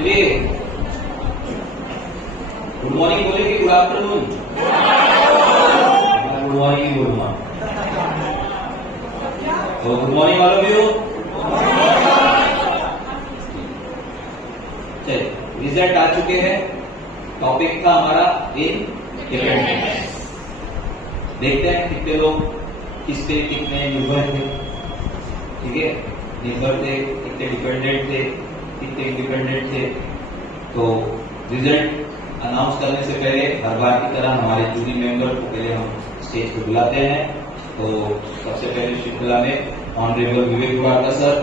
चलिए, good morning बोले कि good afternoon? Good morning, good morning. तो good morning all of you. चलिए, रिजल्ट आ चुके हैं। टॉपिक था हमारा इंडिपेंडेंस। देखते हैं कितने लोग किस पे कितने निर्भर थे। ठीक है, निर्भर थे, कितने डिपेंडेंट थे, कितने इंडिपेंडेंट थे। तो रिजल्ट अनाउंस करने से पहले हर बार की तरह हमारे जूरी मेंबर को पहले हम स्टेज पे बुलाते हैं। तो सबसे पहले श्रृंखला में honourable Vivek Buradka sir,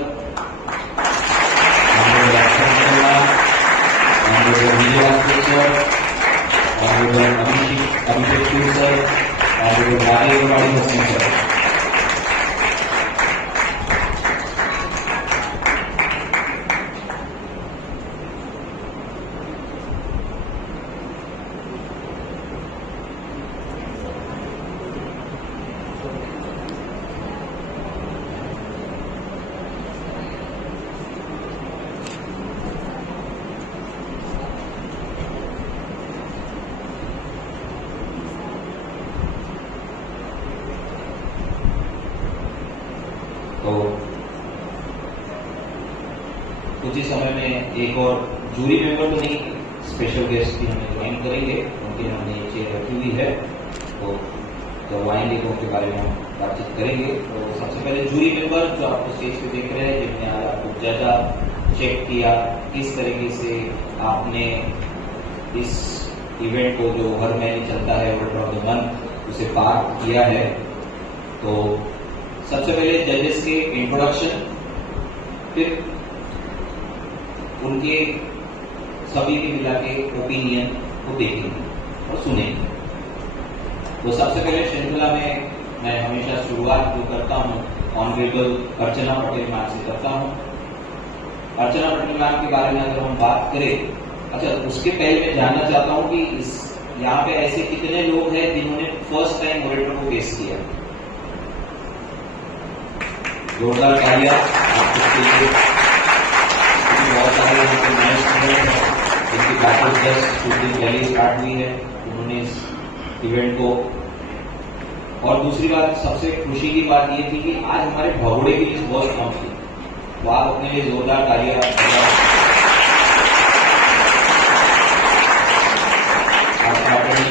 honourable Vijay sir, honourable Abhishek sir, honourable Radhe Hasan sir. तो कुछ ही समय में एक और जूरी मेंबर तो नहीं, स्पेशल गेस्ट भी हमें ज्वाइन करेंगे, उनकी हमने चेयर रखी हुई है। तो जब आएंगे तो उनके बारे में हम बातचीत करेंगे। तो सबसे पहले जूरी मेंबर जो आपको स्टेज पे देख रहे हैं, जिन्होंने आज आपको जजा चेक किया, किस तरीके से आपने इस इवेंट को जो हर महीने चलता है वर्ल्ड ऑफ द मंथ, उसे पार किया है। तो सबसे पहले जजेस के इंट्रोडक्शन, फिर उनके सभी के मिला के ओपिनियन को देखेंगे और सुनेंगे। तो सबसे पहले श्रृंखला में मैं हमेशा शुरुआत जो करता हूँ ऑनरेबल अर्चना पटेल मैम से करता हूँ। अर्चना पटेल मैम के बारे में अगर हम बात करें, अच्छा उसके पहले मैं जानना चाहता हूँ कि इस यहाँ पे ऐसे कितने लोग हैं जिन्होंने फर्स्ट टाइम ओरेटर को फेस किया? जोरदार तालियां आपके लिए। बहुत सारे नए स्टूडेंट हैं जिनकी बैटल जस्ट कुछ दिन पहले स्टार्ट हुई है, उन्होंने इस इवेंट को। और दूसरी बात, सबसे खुशी की बात ये थी कि आज हमारे भगोड़े की लिस्ट बहुत कम थी, तो आप अपने लिए जोरदार तालियां।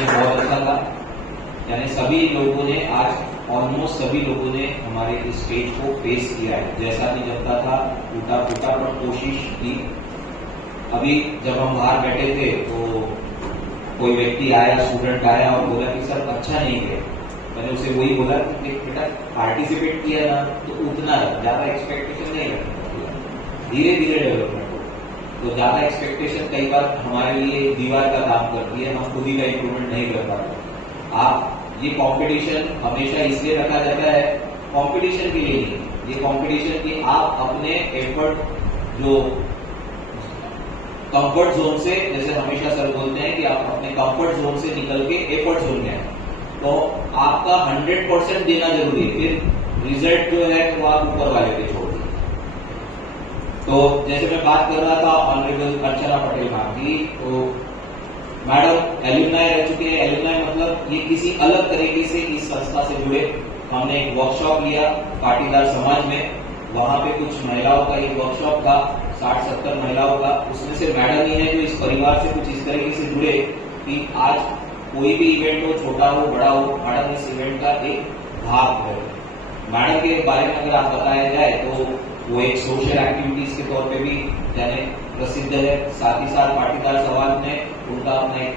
बहुत अच्छा था, यानी सभी लोगों ने आज ऑलमोस्ट सभी लोगों ने हमारे इस स्टेज को फेस किया है। जैसा भी लगता था टूटा फूटा पर कोशिश की। अभी जब हम बाहर बैठे थे तो कोई व्यक्ति आया, स्टूडेंट आया और बोला कि सर अच्छा नहीं है। मैंने उसे वही बोला कि बेटा पार्टिसिपेट किया ना तो उतना ज्यादा एक्सपेक्टेशन नहीं रखना, धीरे धीरे डेवलपमेंट हो। तो ज्यादा एक्सपेक्टेशन कई बार हमारे लिए दीवार का काम करती है, हम खुद ही का इम्प्रूवमेंट नहीं कर पाते। आप ये कंपटीशन हमेशा इसलिए रखा जाता है, कंपटीशन के लिए नहीं, ये कंपटीशन कि आप अपने एफर्ट जो कंफर्ट जोन से, जैसे हमेशा सर बोलते हैं कि आप अपने कंफर्ट जोन से निकल के एफर्ट जोन में आए, तो आपका 100% देना जरूरी है। फिर रिजल्ट जो है वो आप ऊपर वाले पे छोड़ दीजिए। तो जैसे मैं बात कर रहा था ऑनरेबल अर्चना पटेल मैम की, तो मैडम एल्यूमनाई रह चुके हैं। एल्यूमनाई मतलब ये किसी अलग तरीके से इस संस्था से जुड़े। हमने एक वर्कशॉप लिया पाटीदार समाज में, वहां पे कुछ महिलाओं का एक वर्कशॉप था, 60-70 महिलाओं का। उसमें से मैडम ही है जो इस परिवार से कुछ इस तरीके से जुड़े कि आज कोई भी इवेंट हो, छोटा हो बड़ा हो, मैडम इस इवेंट का एक भाग है। मैडम के बारे में अगर आप बताया जाए तो वो एक सोशल एक्टिविटीज के तौर पे भी जाने प्रसिद्ध है। साथ ही साथ पाटीदार समाज में उनका अपना एक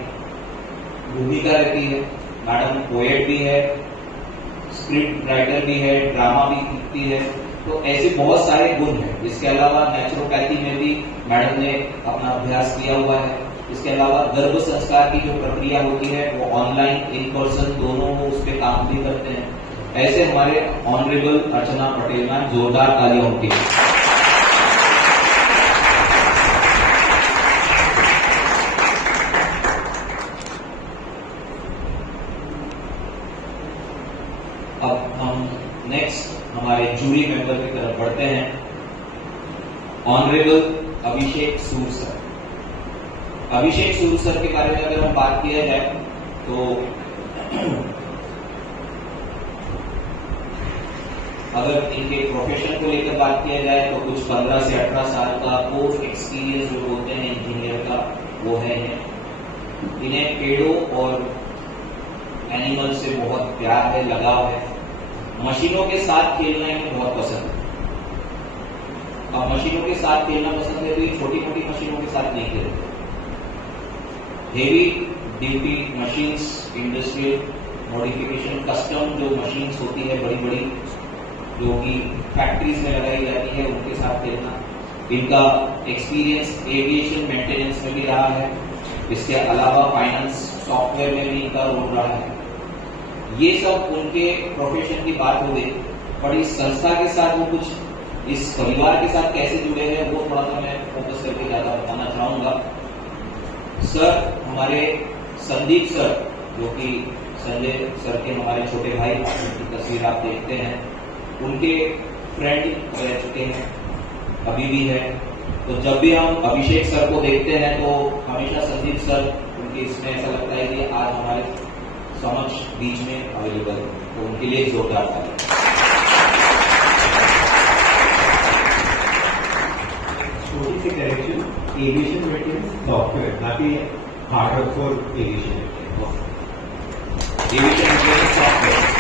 भूमिका रहती है। मैडम पोएट भी है, स्क्रिप्ट राइटर भी है, ड्रामा भी लिखती है। तो ऐसे बहुत सारे गुण हैं। इसके अलावा नेचुरोपैथी में भी मैडम ने अपना अभ्यास किया हुआ है। इसके अलावा गर्भ संस्कार की जो प्रक्रिया होती है वो ऑनलाइन, इन पर्सन दोनों वो उस पर काम भी करते हैं। ऐसे हमारे ऑनरेबल अर्चना पटेल मैम, जोरदार तालियां उनकी। अब हम नेक्स्ट हमारे जूरी मेंबर की तरफ बढ़ते हैं। ऑनरेबल अभिषेक सूर सर, अभिषेक सूर्य सर के बारे में अगर हम बात किया जाए तो अगर इनके प्रोफेशन को लेकर बात किया जाए तो कुछ 15 से 18 साल का कोर्स एक्सपीरियंस जो बोलते हैं इंजीनियर का वो है। इन्हें पेड़ों और एनिमल से बहुत प्यार है, लगाव है। मशीनों के साथ खेलना इन्हें बहुत पसंद है। अब मशीनों के साथ खेलना पसंद है तो ये छोटी मोटी मशीनों के साथ नहीं खेलते। Heavy duty machines, industrial modification, custom जो मशीन्स होती है बड़ी बड़ी जो कि फैक्ट्रीज में लगाई जाती है उनके साथ खेलना। इनका एक्सपीरियंस एविएशन मेंटेनेंस में भी रहा है। इसके अलावा फाइनेंस सॉफ्टवेयर में भी इनका रोल रहा है। ये सब उनके प्रोफेशन की बात हो गई, पर इस संस्था के साथ वो कुछ इस परिवार के साथ कैसे जुड़े हैं वो थोड़ा सा मैं फोकस करके ज्यादा बताना चाहूंगा। सर हमारे संदीप सर जो कि संजय सर के हमारे छोटे भाई, उनकी तस्वीर आप देखते हैं, उनके फ्रेंड रह चुके हैं, अभी भी है। तो जब भी हम अभिषेक सर को देखते हैं तो हमेशा संदीप सर उनके इसमें ऐसा लगता है कि आज हमारे समक्ष बीच में अवेलेबल है, तो उनके लिए जोरदार ताली। छोटी सी करेक्शन, एविएशन मेंटेनेंस सॉफ्टवेयर, काफी hard for aviation maintenance software.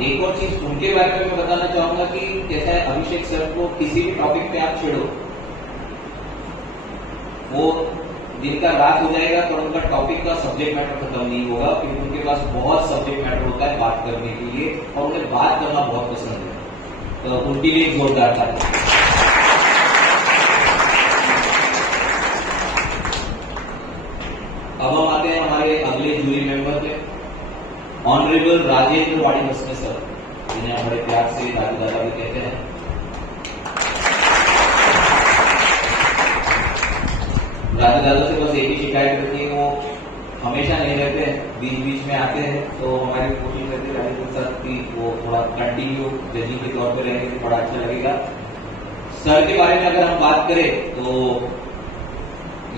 एक और चीज उनके बारे में मैं बताना चाहूंगा कि कैसा है, अभिषेक सर को किसी भी टॉपिक पे आप छेड़ो, वो दिन का रात हो जाएगा पर उनका टॉपिक का सब्जेक्ट मैटर खत्म नहीं होगा, क्योंकि उनके पास बहुत सब्जेक्ट मैटर होता है बात करने के लिए और उन्हें बात करना बहुत पसंद है। तो उनके लिए जोरदार ताली। अब हम आते हैं हमारे अगले जूरी मेंबर पे, ऑनरेबल राजेंद्र वाड़ीभस्मे सर, जिन्हें बड़े प्यार से दादी दादा भी कहते हैं। दादी दादा से बस एक ही शिकायत रहती है, वो हमेशा नहीं रहते हैं, बीच बीच में आते हैं, तो हमारी कोशिश रहती है राजेंद्र सर की वो थोड़ा कंटिन्यू जजिंग के तौर पर रहेंगे तो बड़ा अच्छा लगेगा। सर के बारे में अगर हम बात करें तो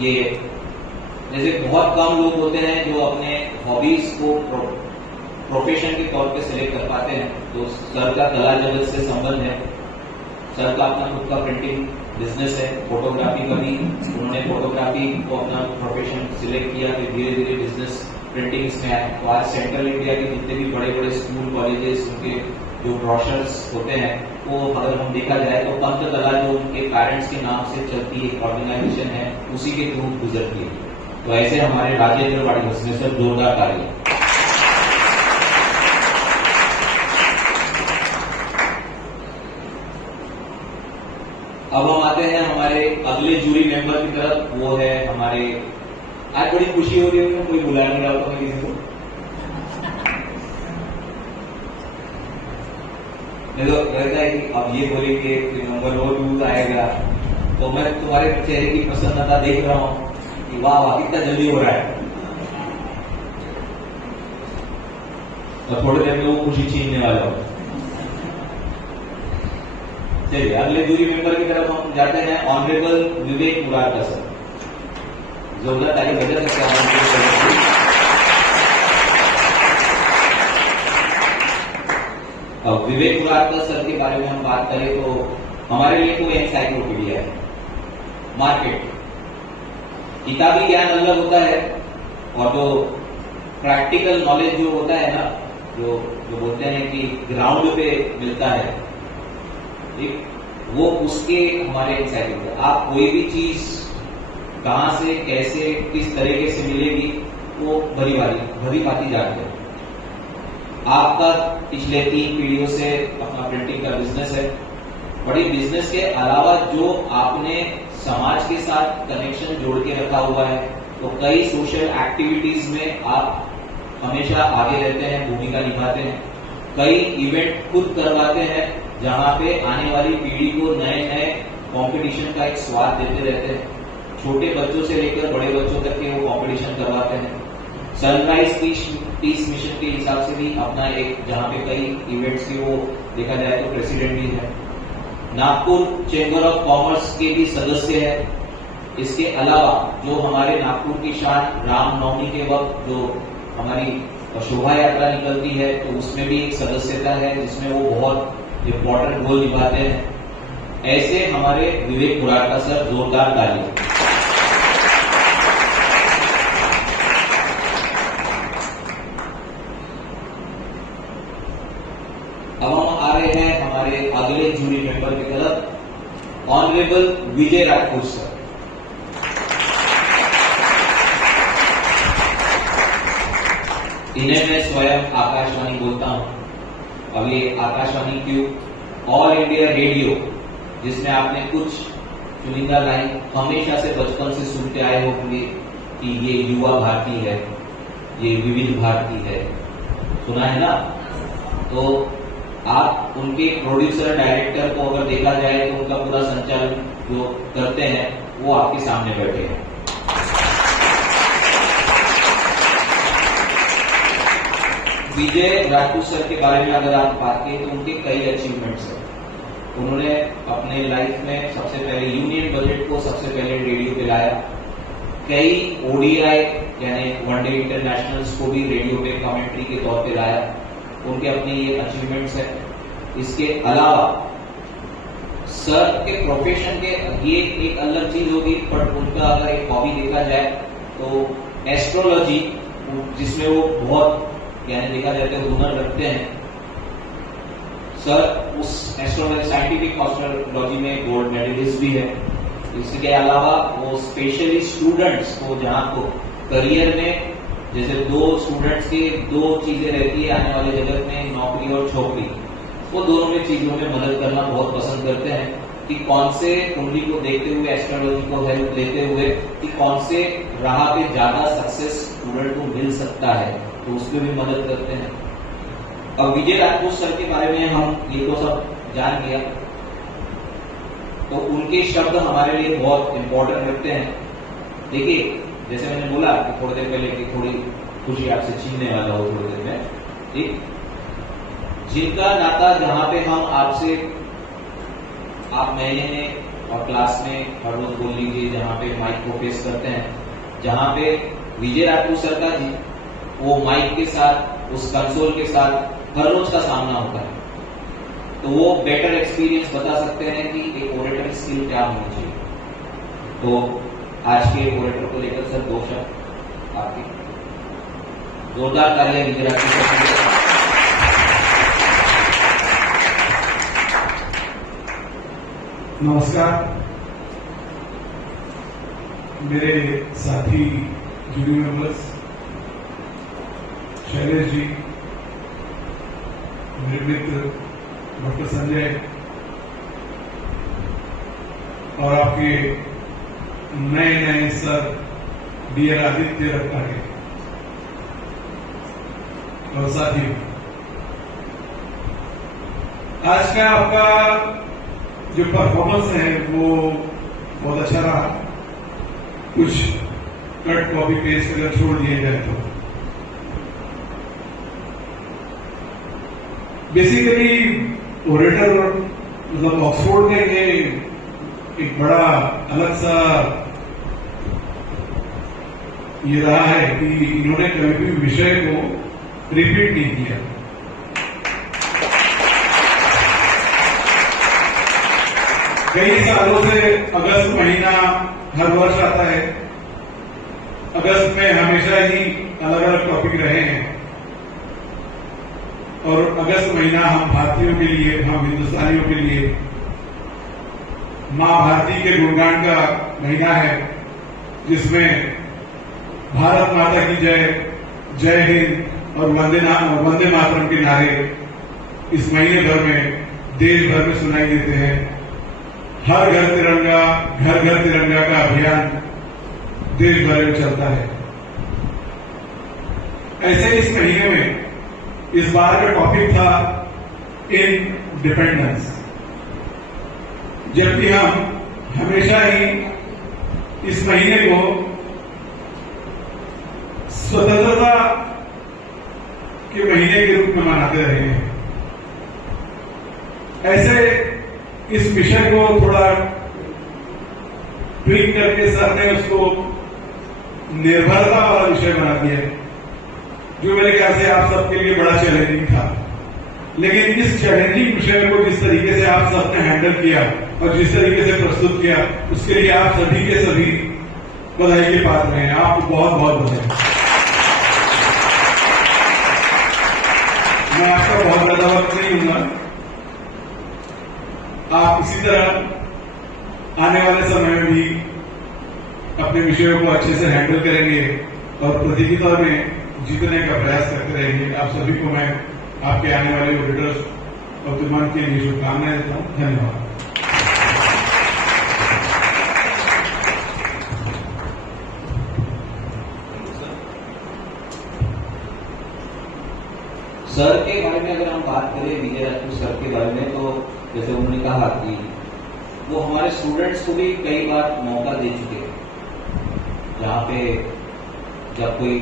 ये जैसे बहुत कम लोग होते हैं जो अपने हॉबीज को प्रोफेशन के तौर पे सिलेक्ट कर पाते हैं, तो सर का कला जगत से संबंध है। सर का अपना खुद का प्रिंटिंग बिजनेस है, फोटोग्राफी का भी उन्होंने फोटोग्राफी को अपना प्रोफेशन सिलेक्ट किया, फिर धीरे धीरे बिजनेस प्रिंटिंग में आए। तो आज सेंट्रल इंडिया के जितने भी बड़े बड़े स्कूल कॉलेजेस उनके जो ब्रोशर्स होते हैं वो अगर हम देखा जाए तो पंत कला जो उनके पेरेंट्स के नाम से चलती एक ऑर्गेनाइजेशन है उसी के थ्रू गुजरती है। तो ऐसे हमारे राजेंद्र वाड़ीभस्मे सर जोरदार ताली। अब हम आते हैं हमारे अगले जूरी मेंबर की तरफ, वो है हमारे, आज बड़ी खुशी हो रही है, कोई बुला नहीं रहा था मैं किसी को, तो कहता है कि अब ये बोलेंगे नंबर 2 आएगा, तो मैं तुम्हारे चेहरे की प्रसन्नता देख रहा हूं कि वाह वाह कितना जल्दी हो रहा है, और थोड़ी देर में वो खुशी छीनने वाला हो। चलिए अगले जूरी मेंबर की तरफ हम जाते हैं, ऑनरेबल विवेक मुरारका सर, जोरदार ताली बजा सकते हैं। अब विवेक मुरारका सर के बारे में हम बात करें तो हमारे लिए तो एनसाइक्लोपीडिया है, मार्केट, किताबी ज्ञान अलग होता है और जो प्रैक्टिकल नॉलेज जो होता है ना, जो बोलते हैं कि ग्राउंड पे मिलता है, वो उसके हमारे एनसाइक्लोपीडिया। आप कोई भी चीज कहां से कैसे किस तरीके से मिलेगी वो भली भांति जानते हैं। आपका पिछले 3 पीढ़ियों से अपना प्रिंटिंग का बिजनेस है, बड़ी बिजनेस के अलावा जो आपने समाज के साथ कनेक्शन जोड़ के रखा हुआ है, तो कई सोशल एक्टिविटीज में आप हमेशा आगे रहते हैं, भूमिका निभाते हैं, कई इवेंट खुद करवाते हैं जहां पे आने वाली पीढ़ी को नए नए कंपटीशन का एक स्वाद देते रहते हैं। छोटे बच्चों से लेकर बड़े बच्चों तक के वो कंपटीशन करवाते हैं। सनराइज पीस मिशन के हिसाब से भी अपना एक, जहां पे कई इवेंट्स के वो देखा जाए तो प्रेसिडेंट भी है। नागपुर चेंबर ऑफ कॉमर्स के भी सदस्य हैं। इसके अलावा जो हमारे नागपुर की शान रामनवमी के वक्त जो हमारी शोभा यात्रा निकलती है तो उसमें भी एक सदस्यता है जिसमें वो बहुत इंपॉर्टेंट रोल निभाते हैं। ऐसे हमारे विवेक मुरारका सर, जोरदार ताली। अब हम आ रहे हैं हमारे अगले जूरी मेंबर की तरफ, ऑनरेबल विजय राजपूत सर। इन्हें मैं स्वयं आकाशवाणी बोलता हूं। अब ये आकाशवाणी क्यों, ऑल इंडिया रेडियो, जिसमें आपने कुछ चुनिंदा लाइन हमेशा से बचपन से सुनते आए होंगे कि ये युवा भारती है, ये विविध भारती है, सुना है ना। तो आप उनके प्रोड्यूसर डायरेक्टर को अगर देखा जाए तो उनका पूरा संचालन जो करते हैं वो आपके सामने बैठे हैं। विजय राजपूत सर के बारे में अगर आप बात करें तो उनके कई अचीवमेंट्स हैं। उन्होंने अपने लाइफ में सबसे पहले यूनियन बजट को सबसे पहले रेडियो पे लाया। कई ओडीआई यानी वनडे इंटरनेशनल्स को भी रेडियो पे कमेंट्री के तौर पे लाया। उनके अपने ये अचीवमेंट्स हैं। इसके अलावा सर के प्रोफेशन के ये एक अलग चीज होगी, बट उनका अगर एक हॉबी देखा जाए तो एस्ट्रोलॉजी, जिसमें वो बहुत यानी देखा जाए तो हुनर रखते हैं। सर उस एस्ट्रोलॉजी, साइंटिफिक एस्ट्रोलॉजी में गोल्ड मेडलिस्ट भी है। इसके अलावा वो स्पेशली स्टूडेंट्स को, जहां को करियर में जैसे दो स्टूडेंट्स की दो चीजें रहती है आने वाले जगत में, नौकरी और छोकरी, वो दोनों में चीजों में मदद करना बहुत पसंद करते हैं कि कौन से कुंडली को देखते हुए, एस्ट्रोलॉजी को हेल्प लेते हुए कि कौन से राह पे ज्यादा सक्सेस स्टूडेंट को मिल सकता है, तो उसमें भी मदद करते हैं। अब विजय राजपूत सर के बारे में हम ये तो सब जान लिया, तो उनके शब्द हमारे लिए बहुत इंपॉर्टेंट रखते हैं। देखिए, जैसे मैंने बोला कि थोड़ी देर पहले कि थोड़ी खुशी आपसे छीनने वाला हो थोड़ी देर में, ठीक, जिनका नाता जहां पे हम आपसे, आप महीने में और क्लास में हर रोज बोल लीजिए, जहां पे माइक को फेस करते हैं, जहां पे विजय राजपूत सर का जी वो माइक के साथ, उस कंसोल के साथ हर रोज का सामना होता है, तो वो बेटर एक्सपीरियंस बता सकते हैं कि एक ओरेटर स्किल क्या होनी चाहिए। तो आज के ओरेटर को लेकर सर दो शब्द आपकी, जोरदार तालियां विजय राजपूत सर। नमस्कार, मेरे साथी जूरी मेंबर्स, शैलेश जी, मेरे मित्र डॉक्टर संजय और आपके नए नए सर डियर आदित्य रत्नाके और साथियों, आज का आपका जो परफॉर्मेंस है वो बहुत अच्छा रहा। कुछ कट कॉपी पेस्ट अगर छोड़ दिए जाए तो बेसिकली ओरेटर मतलब ऑक्सफोर्ड में ये एक बड़ा अलग सा ये रहा है कि इन्होंने कभी भी विषय को रिपीट नहीं किया। कई सालों से अगस्त महीना हर वर्ष आता है। अगस्त में हमेशा ही अलग अलग टॉपिक रहे हैं और अगस्त महीना हम भारतीयों के लिए, हम हिंदुस्तानियों के लिए मां भारती के गुणगान का महीना है, जिसमें भारत माता की जय, जय हिंद और वंदे मातरम के नारे इस महीने भर में देश भर में सुनाई देते हैं। हर घर तिरंगा, घर घर तिरंगा का अभियान देश भर में चलता है। ऐसे इस महीने में इस बार का टॉपिक था इंडिपेंडेंस, जबकि हम हमेशा ही इस महीने को स्वतंत्रता के महीने के रूप में मनाते रहे हैं। ऐसे इस विषय को थोड़ा ट्विक करके सर ने उसको निर्भरता वाला विषय बना दिया, जो मेरे ख्याल से आप सबके लिए बड़ा चैलेंजिंग था। लेकिन इस चैलेंजिंग विषय को जिस तरीके से आप सबने हैंडल किया और जिस तरीके से प्रस्तुत किया, उसके लिए आप सभी के सभी बधाई के पात्र हैं। आपको बहुत बहुत बधाई। मैं आपका बहुत ज्यादा वक्त नहीं दूंगा। आप इसी तरह आने वाले समय में भी अपने विषयों को अच्छे से हैंडल करेंगे और प्रतियोगिता में जीतने का प्रयास करते रहेंगे। आप सभी को मैं आपके आने वाले ऑडिटर्स ऑफ द मंथ के लिए शुभकामनाएं देता हूं। धन्यवाद। सर के बारे में अगर हम बात करें, विजय राजपूत सर के बारे में, तो जैसे उन्होंने कहा कि वो हमारे स्टूडेंट्स को भी कई बार मौका दे चुके हैं। जहाँ पे जब कोई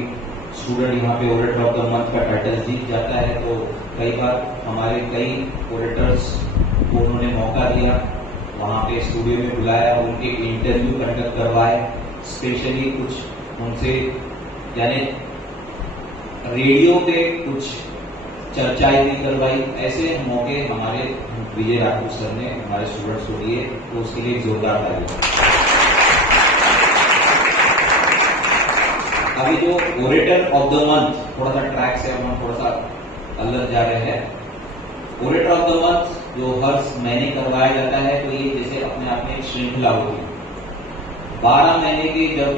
स्टूडेंट यहाँ पे ऑडिटर ऑफ द मंथ का टाइटल जीत जाता है, तो कई बार हमारे कई ऑडिटर्स को उन्होंने मौका दिया, वहाँ पे स्टूडियो में बुलाया, उनके इंटरव्यू कंडक्ट करवाए, स्पेशली कुछ उनसे यानी रेडियो पे कुछ चर्चाएं भी करवाई। ऐसे मौके हमारे विजय राजपूत सर ने हमारे स्टूडेंट्स को दिए, तो उसके लिए जोरदार ताली। अभी जो ऑडिटर ऑफ द मंथ, थोड़ा सा ट्रैक से हम थोड़ा सा अलग जा रहे हैं। ऑडिटर ऑफ द मंथ जो हर महीने करवाया जाता है, तो ये जैसे अपने आप में एक श्रृंखला होगी। 12 महीने के जब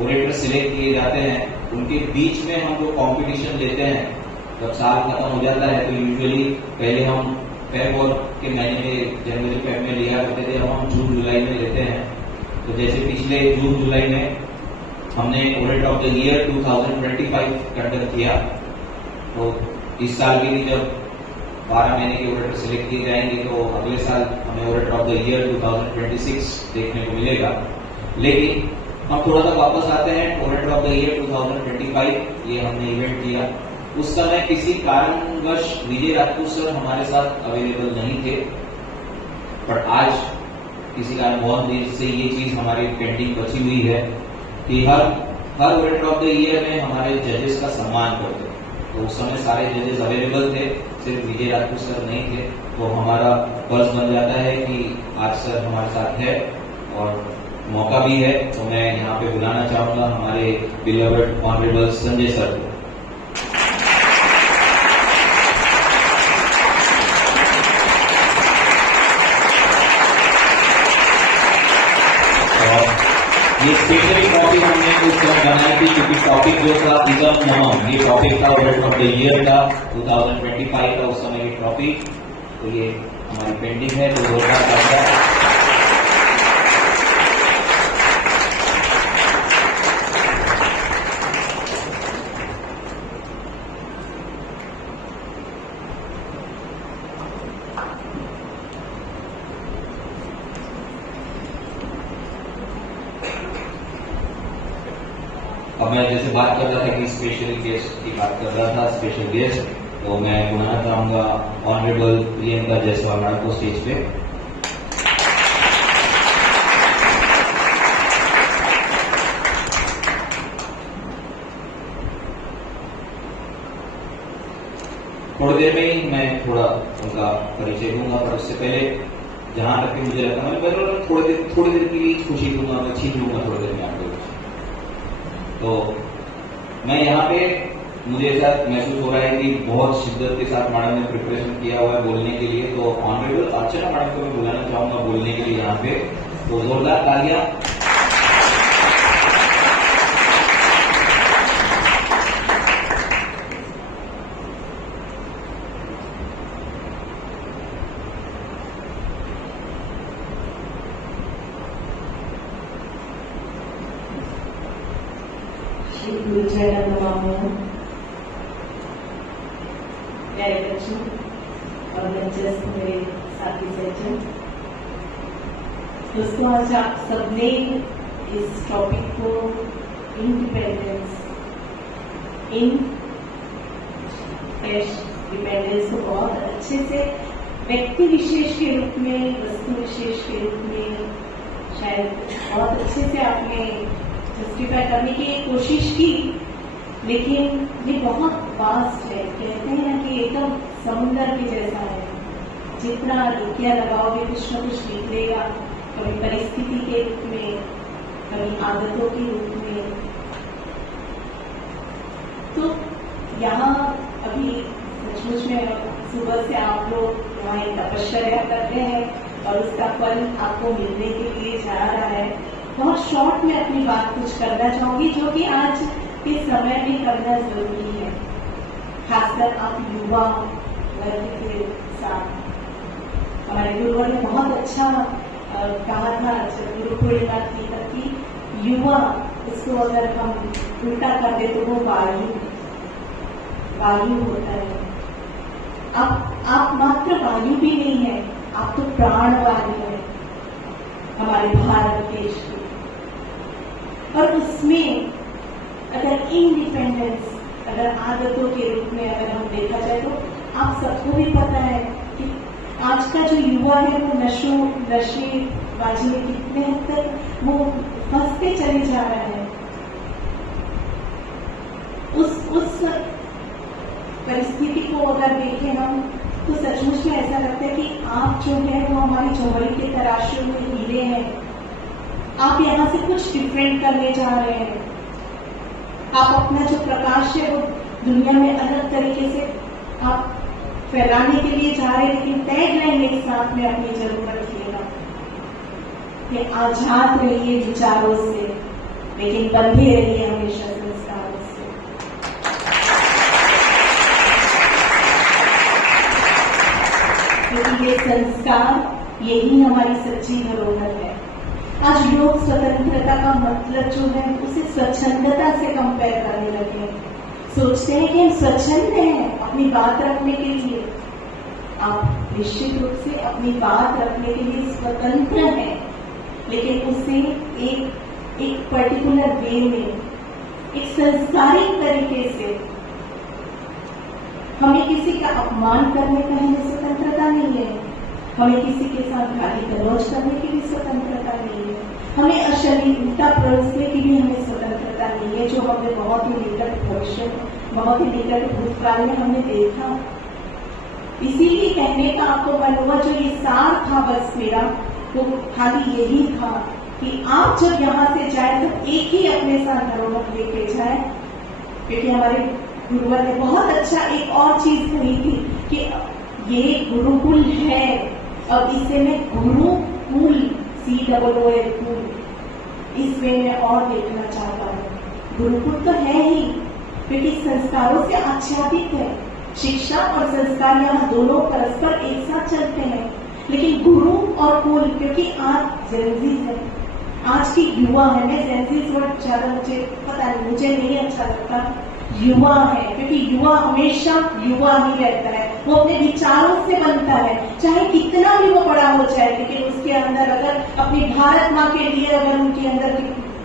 ऑडिटर सिलेक्ट किए जाते हैं, उनके बीच में हम जो कॉम्पिटिशन लेते हैं, जब साल खत्म हो जाता है, तो यूजुअली पहले हम फेब और के महीने में, जनवरी फेब में लिया करते थे, हम जून जुलाई में लेते हैं। तो जैसे पिछले जून जुलाई में हमने audit of the year 2025 conduct किया, तो इस साल भी जब 12 महीने के ऑडिटर सिलेक्ट किए जाएंगे, तो अगले साल हमें ऑडिट ऑफ द ईयर 2026 देखने को मिलेगा। लेकिन हम थोड़ा सा वापस आते हैं, ऑडिटर ऑफ द ईयर 2025 ये हमने इवेंट किया। उस समय किसी कारणवश विजय राजपूत सर हमारे साथ अवेलेबल नहीं थे, पर आज किसी कारण बहुत देर से ये चीज हमारी पेंडिंग बची हुई है कि हर ऑडिटर ऑफ द ईयर में हमारे जजेस का सम्मान करते। तो उस समय सारे जजेस अवेलेबल थे, सिर्फ विजय राजपूत सर नहीं थे। तो हमारा फर्ज बन जाता है कि आज सर हमारे साथ है और मौका भी है, तो मैं यहाँ पे बुलाना चाहूंगा हमारे बिलवर्ड ऑनरेबल संजय सर को। ये स्पेशली टॉपिक हमने उस समय बनाई थी, क्योंकि टॉपिक जो था इदम नमम, ये टॉपिक था ऑडिट ऑफ द ईयर का 2025 का, उस समय ये टॉपिक, तो ये हमारी पेंडिंग है। तो अब मैं जैसे बात कर रहा था कि स्पेशल गेस्ट की बात कर रहा था, स्पेशल गेस्ट, तो मैं बुलाना चाहूंगा ऑनरेबल प्रियंका जायसवाल मैडम को स्टेज पे। थोड़ी देर में ही मैं थोड़ा उनका परिचय दूंगा, पर उससे पहले जहां तक कि मुझे लगता है थोड़ी देर की खुशी दूंगा, मैं छीन लूंगा थोड़ी देर में आपको। तो मैं यहाँ पे, मुझे ऐसा महसूस हो रहा है कि बहुत शिद्दत के साथ मैडम ने प्रिपरेशन किया हुआ है बोलने के लिए। तो ऑनरेबल अर्चना मैडम को मैं बुलाना चाहूंगा बोलने के लिए यहाँ पे, तो जोरदार तालियां। और मेरे साथी सज्जन, दोस्तों, आज आप सबने इस टॉपिक को इंडिपेंडेंस को बहुत अच्छे से व्यक्ति विशेष के रूप में, वस्तु विशेष के रूप में शायद बहुत अच्छे से आपने जस्टिफाई करने की कोशिश की, लेकिन ये बहुत वास्ट है। कहते हैं ना कि एकदम समुद्र के जैसा है, जितना डुबकियां लगाओगे कुछ न कुछ निकलेगा, कभी परिस्थिति के रूप में, कभी आदतों के रूप में। तो यहाँ अभी सचमुच में सुबह से आप लोग यहाँ एक तपश्चर्या कर रहे हैं और उसका फल आपको मिलने के लिए जा रहा है। बहुत शॉर्ट में अपनी बात कुछ करना चाहूंगी, जो कि आज के समय में करना जरूरी है, खासकर आप युवा वर्ग के साथ। हमारे गुरुवर ने बहुत अच्छा कहा था जब गुरु पूर्णिमा की तब कि युवा, इसको अगर हम उल्टा कर दे तो वो वायु होता है। आप मात्र वायु भी नहीं है, आप तो प्राण वायु है हमारे भारत देश की। और उसमें अगर इंडिपेंडेंस, अगर आदतों के रूप में अगर हम देखा जाए तो आप सबको भी पता है कि आज का जो युवा है वो नशेबाजी में कितने हद तक वो फंसते चले जा रहा है। उस परिस्थिति को अगर देखें हम तो सचमुच में ऐसा लगता है कि आप जो है वो हमारी चौहरी के तराशे हुए हीरे हैं। आप यहाँ से कुछ डिफरेंट करने जा रहे हैं। आप अपना जो प्रकाश है वो दुनिया में अलग तरीके से आप फैलाने के लिए जा रहे हैं, लेकिन टैगलाइन एक साथ में अपनी जरूर रखिएगा कि आजाद रहिए विचारों से, लेकिन बंधे रहिए हमेशा संस्कारों से। क्योंकि ये संस्कार, यही हमारी सच्ची धरोहर है। आज लोग स्वतंत्रता का मतलब जो है उसे स्वच्छंदता से कंपेयर करने लगे हैं। सोचते हैं कि हम स्वच्छंद हैं अपनी बात रखने के लिए। आप निश्चित रूप से अपनी बात रखने के लिए स्वतंत्र हैं, लेकिन उसे एक पर्टिकुलर वे में, एक संस्कारिक तरीके से। हमें किसी का अपमान करने का हमें स्वतंत्रता नहीं है, हमें किसी के साथ गाली गलौज करने की भी स्वतंत्रता नहीं है, हमें अश्लीलता परोसने की भी हमें स्वतंत्रता नहीं है, जो हमने बहुत ही निकट भविष्य, बहुत ही निकट भूतकाल में हमने देखा। इसीलिए कहने का आपको मन हुआ, जो ये सार था बस मेरा, वो खाली यही था कि आप जब यहाँ से जाए तो एक ही अपने साथ धरोहर लेके जाए। क्योंकि हमारे गुरुवर ने बहुत अच्छा एक और चीज कही थी कि ये गुरुकुल है, अब इसे मैं गुरुकुल COOL इसमें मैं और देखना चाहता हूँ। गुरुकुल तो है ही, क्योंकि संस्कारों से आच्छादित है। शिक्षा और संस्कार यहाँ दोनों परस्पर एक साथ चलते हैं। लेकिन गुरु और कुल, क्योंकि आज जेनजीज है, आज की युवा है, मैं जेनजीज वर्ड ज्यादा मुझे पता नहीं, मुझे नहीं अच्छा लगता, युवा है, क्योंकि युवा हमेशा युवा ही रहता है। वो अपने विचारों से बनता है, चाहे कितना भी वो बड़ा हो जाए, लेकिन उसके अंदर अगर अपनी भारत माँ के लिए अगर उनके अंदर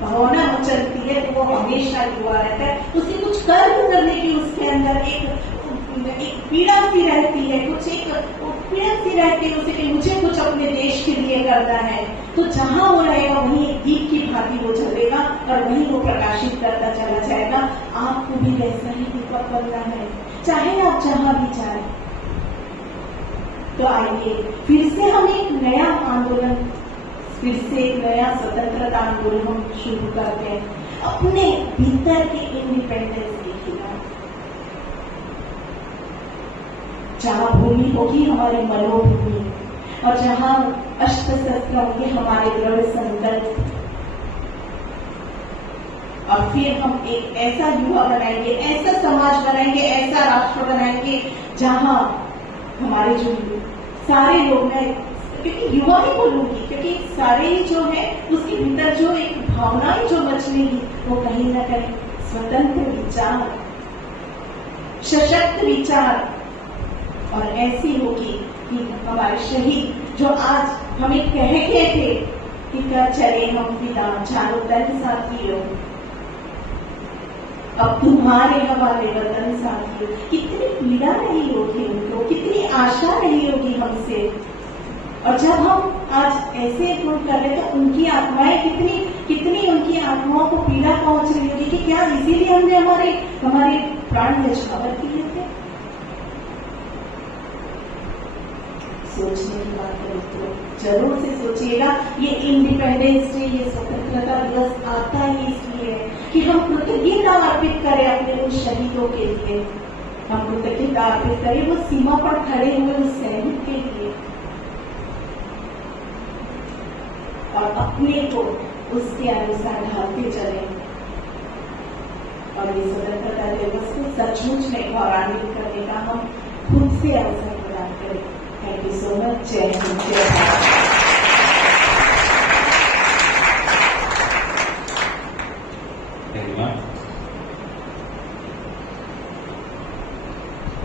भावना मचलती है तो वो हमेशा युवा रहता है। उसे कुछ कर्म करने की उसके अंदर एक पीड़ा सी रहती है, कुछ एक पीड़ा सी रहती है उसे कि मुझे कुछ अपने देश के लिए करना है। तो जहां वो रहेगा वहीं एक दीप की भांति वो चलेगा और वहीं वो प्रकाशित करता चला जाएगा। आपको भी वैसा ही दीपक बनना है, चाहे आप जहां भी जाए। तो आइए फिर से हम एक नया आंदोलन, फिर से एक नया स्वतंत्रता आंदोलन हम शुरू करते हैं। अपने भीतर के इंडिपेंडेंस देखिएगा, जहां भूमि होगी हमारी मनोभूमि, और जहां अस्त्र शस्त्र होंगे हमारे दृढ़ संकल्प। और फिर हम एक ऐसा युवा बनाएंगे, ऐसा समाज बनाएंगे, ऐसा राष्ट्र बनाएंगे जहां हमारे जो सारे लोग हैं, क्योंकि युवा ही बोलूंगी, क्योंकि सारे ही जो है उसके भीतर जो एक भावनाएं जो बचनेगी वो कहीं ना कहीं स्वतंत्र विचार, सशक्त विचार, और ऐसी होगी कि हमारे शहीद जो आज हमें कह गए थे कि क्या चले हम विदा, जानो तन साथियों, अब तुम्हारे हमारे वतन साथियों। कितनी पीड़ा रही होगी उनको, कितनी आशा नहीं होगी हमसे। और जब हम आज ऐसे गुण कर रहे तो उनकी आत्माएं कितनी उनकी आत्माओं को पीड़ा पहुंच रही होगी कि क्या इसीलिए हमने हमारे प्राण न्यौछावर किए थे। सोचने की बात करें तो जरूर से सोचिएगा। ये इंडिपेंडेंस डे, ये स्वतंत्रता दिवस आता ही इसलिए है कि हम कृतज्ञता अर्पित करें अपने उन शहीदों के लिए, हम कृतज्ञता अर्पित करें वो सीमा पर खड़े हुए उस सैनिक के लिए, और अपने को उसके अनुसार ढालते चले। और ये स्वतंत्रता दिवस को सचमुच में गौरवान्वित करने का हम खुद से अवसर प्रदान करें। Thank you so much. जय हिंद, जय भारत।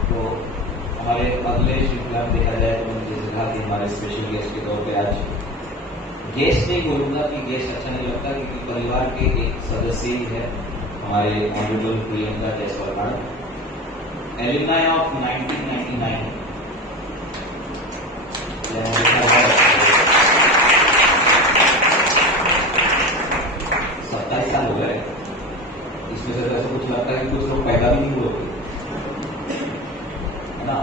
तो हमारे अगले श्रृंखला में देखा जाए तो मैंने जैसे कहा कि हमारे स्पेशल गेस्ट के तौर पे आज गेस्ट नहीं बोलूंगा कि गेस्ट अच्छा नहीं लगता, क्योंकि परिवार के एक सदस्य ही है हमारे honourable Priyanka Jaiswal madam, alumni of 1999। 27 साल हो गए, इसमें से ऐसा कुछ लगता है कि कुछ लोग पैदा भी नहीं हुए है ना।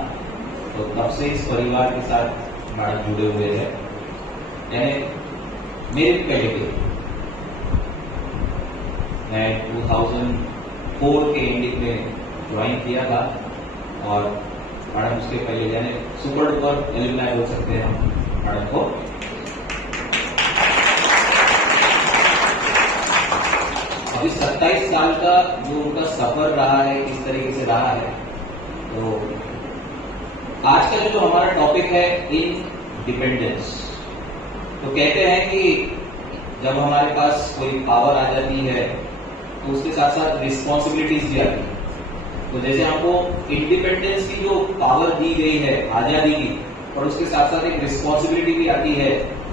तो तब से इस परिवार के साथ मैडम जुड़े हुए हैं, यानी मेरे पहले के मैं 2004 के एंडिंग में ज्वाइन किया था, और मैडम उसके पहले यानी सुपर डुपर एलुमनाई बोल सकते हैं हम मैडम को। अभी 27 साल का जो उनका सफर रहा है, किस तरीके से रहा है, तो आज का जो हमारा टॉपिक है इंडिपेंडेंस। तो कहते हैं कि जब हमारे पास कोई पावर आ जाती है तो उसके साथ साथ रिस्पॉन्सिबिलिटीज भी आती है। तो जैसे हमको इंडिपेंडेंस की जो पावर दी गई है, आजादी की, और उसके साथ साथ एक रिस्पॉन्सिबिलिटी भी आती है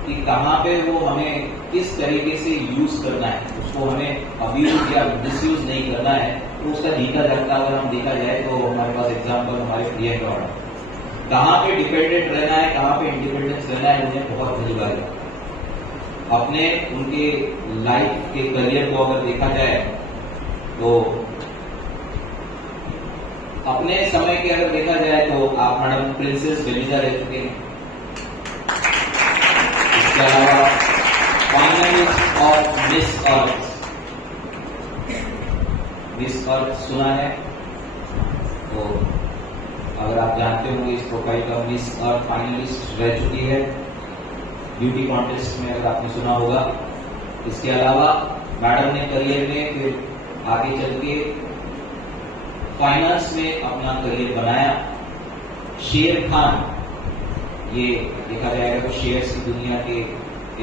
कि कहाँ पे वो हमें किस तरीके से यूज करना है, उसको हमें अब्यूज या मिसयूज नहीं करना है। तो उसका जीता जागता अगर हम देखा जाए तो हमारे पास एग्जाम्पल हमारे प्रियंका मैडम, कहाँ पे डिपेंडेंट रहना है, कहाँ पे इंडिपेंडेंस रहना है, उन्हें बहुत तजुर्बा है। अपने उनके लाइफ के करियर को अगर देखा जाए तो अपने समय के अगर देखा जाए तो आप मैडम प्रिंसेस बेलिजा रह चुके हैं। इसके अलावा फाइनलिस्ट ऑफ मिस अर्थ सुना है, तो अगर आप जानते होंगे इस प्रोफाइल का, मिस अर्थ फाइनलिस्ट रह चुकी है ब्यूटी कॉन्टेस्ट में, अगर आपने सुना होगा। इसके अलावा मैडम ने करियर में फिर आगे चल के फाइनेंस में अपना करियर बनाया। शेर खान, ये देखा जाएगा तो शेयर्स की दुनिया के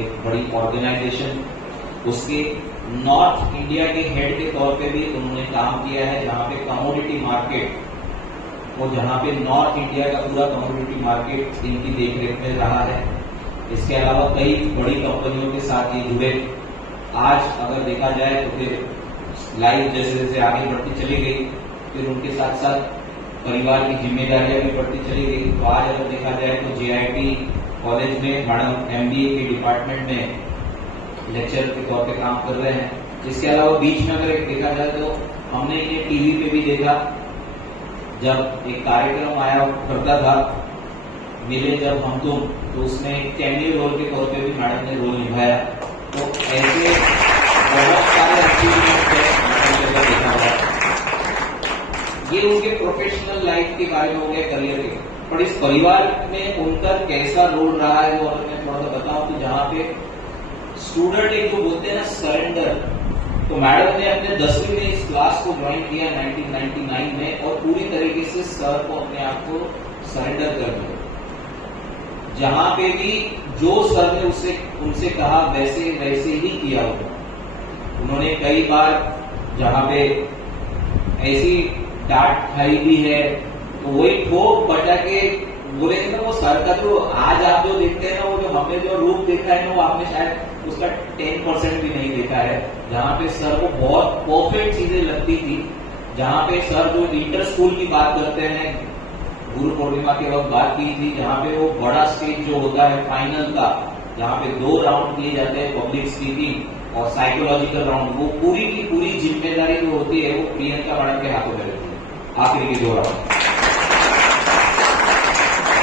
एक बड़ी ऑर्गेनाइजेशन, उसके नॉर्थ इंडिया के हेड के तौर पे भी उन्होंने काम किया है, जहां पे कमोडिटी मार्केट, और जहां पे नॉर्थ इंडिया का पूरा कमोडिटी मार्केट इनकी देखरेख में रहा है। इसके अलावा कई बड़ी कंपनियों के साथ ये जुड़े। आज अगर देखा जाए तो फिर लाइफ जैसे जैसे आगे बढ़ती चली गई, फिर उनके साथ साथ परिवार की जिम्मेदारियां भी बढ़ती चली गई। तो आज अगर देखा जाए तो JIT कॉलेज में मैडम MBA के डिपार्टमेंट में लेक्चर के तौर पे काम कर रहे हैं। इसके अलावा बीच में अगर देखा जाए तो हमने ये टीवी पे भी देखा, जब एक कार्यक्रम आया करता था मिले जब हम तुम, तो उसमें कैमियो रोल के तौर पे भी मैडम ने रोल निभाया। तो ऐसे बहुत सारे अचीवमेंट देखा हुआ। ये उनके प्रोफेशनल लाइफ के बारे में हो गया, करियर के, पर इस परिवार में उनका कैसा रोल रहा है वो अगर मैं थोड़ा सा बताऊं तो जहाँ पे स्टूडेंट एक जो बोलते हैं ना सरेंडर, तो मैडम ने अपने 10वीं में इस क्लास को ज्वाइन किया 1999 में, और पूरी तरीके से सर को अपने आप को सरेंडर कर दिया। जहां पे भी जो सर ने उनसे कहा वैसे वैसे ही किया उन्होंने। कई बार जहां पे ऐसी डांट खाई भी है तो वही ठोक बचा के बोलेंगे ना, वो सर का जो आज आप जो देखते हैं ना, वो जो हमने जो रूप देखा है ना, वो आपने शायद उसका 10% भी नहीं देखा है। जहां पे सर को बहुत परफेक्ट चीजें लगती थी, जहां पे सर जो इंटर स्कूल की बात करते हैं, गुरु पूर्णिमा के वक्त बात की थी, जहाँ पे वो बड़ा स्टेज जो होता है फाइनल का, जहाँ पे 2 राउंड किए जाते हैं, पब्लिक स्पीकिंग और साइकोलॉजिकल राउंड, वो पूरी की पूरी जिम्मेदारी जो होती है वो प्रियंका मैडम के हाथों में रहती है। आखिरी के 2 राउंड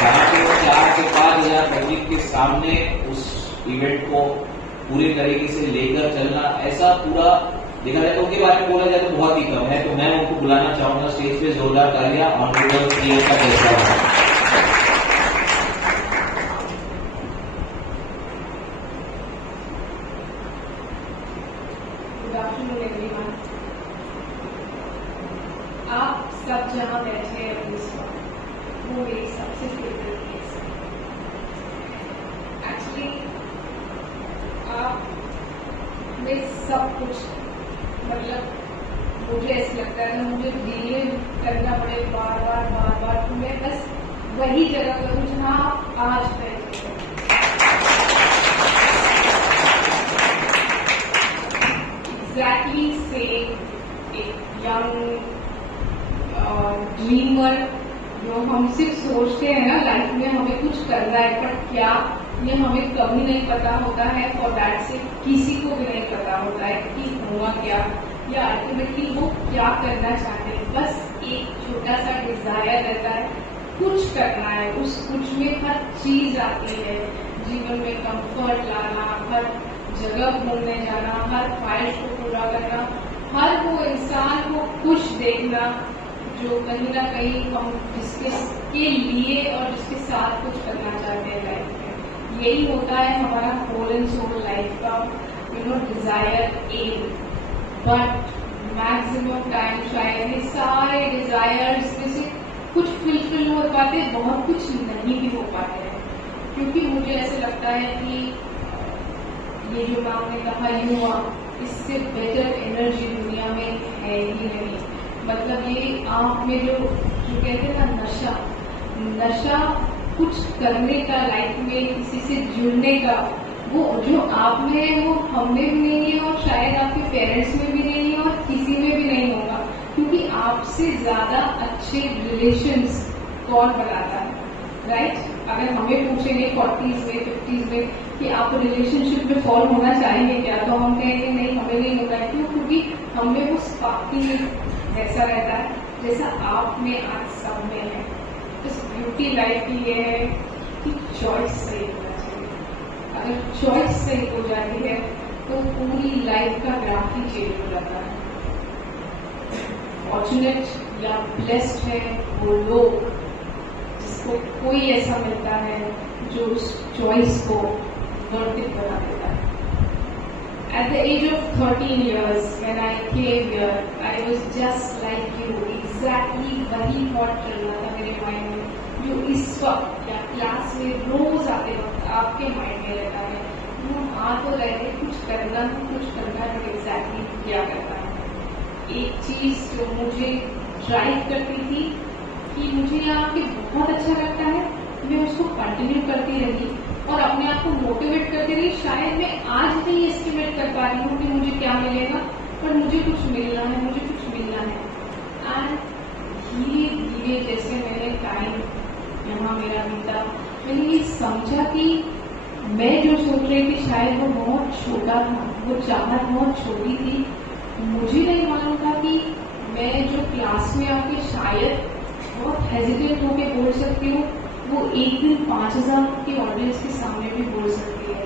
जहाँ पे वो 4 से 5 हजार पब्लिक के सामने उस इवेंट को पूरी तरीके से लेकर चलना, ऐसा पूरा देखा जाए तो उनके बारे में बोला जाए तो बहुत ही कम है। तो मैं उनको बुलाना चाहूंगा स्टेज पे, जोरदार तालियां ऑनरेबल प्रियंका जयसवाल। आप सब जहाँ बैठे हैं इस वक्त, वो मेरी सबसे फेवरेट प्लेस है। एक्चुअली आप में सब कुछ, मतलब मुझे ऐसा लगता है ना, मुझे डील करना पड़े बार बार तो मैं बस वही जगह करूँ जहाँ आप आज बैठे हैं। एग्जैक्टली सेम एक यंग ड्रीमर जो हम सिर्फ सोचते हैं ना लाइफ में हमें कुछ करना है, पर क्या ये हमें कभी नहीं पता होता है, और दैट से किसी को भी नहीं पता होता है कि हुआ क्या या अल्टीमेटली वो क्या करना चाहते हैं। बस एक छोटा सा डिजायर रहता है, कुछ करना है, उस कुछ में हर चीज आती है। जीवन में कंफर्ट लाना, हर जगह घूमने जाना, हर ख्वाहिश को पूरा करना, हर वो इंसान को खुश देखना जो कहीं ना कहीं हम जिसके लिए और जिसके साथ कुछ करना चाहते हैं लाइफ में। यही होता है हमारा होल एंड सोल लाइफ का desire, um. But maximum time शायद ये सारे डिजायर्स में से कुछ फुलफिल हो पाते, बहुत कुछ नहीं भी हो पाते हैं। क्योंकि मुझे ऐसा लगता है कि ये जो मैम ने कहा युवा, इससे बेटर एनर्जी दुनिया में है ही नहीं। मतलब ये आप में जो कहते हैं ना नशा कुछ करने का, लाइफ में किसी से जुड़ने का, वो जो आप में है वो हम में भी नहीं है, और शायद आपके पेरेंट्स में भी नहीं है, और किसी में भी नहीं होगा। क्योंकि आपसे ज्यादा अच्छे रिलेशंस कौन बनाता है, राइट? अगर हमें पूछेंगे 40s में 50s में कि आप रिलेशनशिप में फॉल होना चाहेंगे क्या, तो हम कहेंगे नहीं, हमें नहीं होना है। क्यों? क्योंकि हमें वो स्पार्किंग ऐसा रहता है जैसा आप में आज सब में है। इस ब्यूटी लाइफ की ये है कि चॉइस सही होना चाहिए। अगर चॉइस सही हो जाती है तो पूरी लाइफ का ग्राफ ही चेंज हो जाता है। फॉर्चुनेट या ब्लेस्ड है वो लोग जिसको कोई ऐसा मिलता है जो उस चॉइस को वर्थ इट बना देता है। At the age of 13 years, when I came here, I was just like you. Exactly वही थॉट चल रहा था मेरे माइंड में जो इस वक्त या क्लास में रोज आते वक्त आपके माइंड में रहता है। वो आ तो रहे कुछ करना है, एग्जैक्टली क्या करना है। एक चीज जो मुझे ड्राइव करती थी कि मुझे यहाँ के बहुत अच्छा लगता है, मैं उसको कंटिन्यू करती रही और अपने आप को मोटिवेट करती रही। शायद मैं आज नहीं एस्टिमेट कर पा रही हूँ कि मुझे क्या मिलेगा, पर मुझे कुछ मिलना है, मुझे कुछ मिलना है। एंड धीरे धीरे जैसे मैंने टाइम यहाँ मेरा बीता, मैंने ये समझा कि मैं जो सोच रही थी शायद वो बहुत छोटा था, वो चाहत बहुत छोटी थी। मुझे नहीं मालूम था कि मैं जो क्लास में आके शायद बहुत हेजिटेट होके बोल सकती हूँ, वो एक दिन 5000 की ऑडियंस के सामने भी बोल सकती है।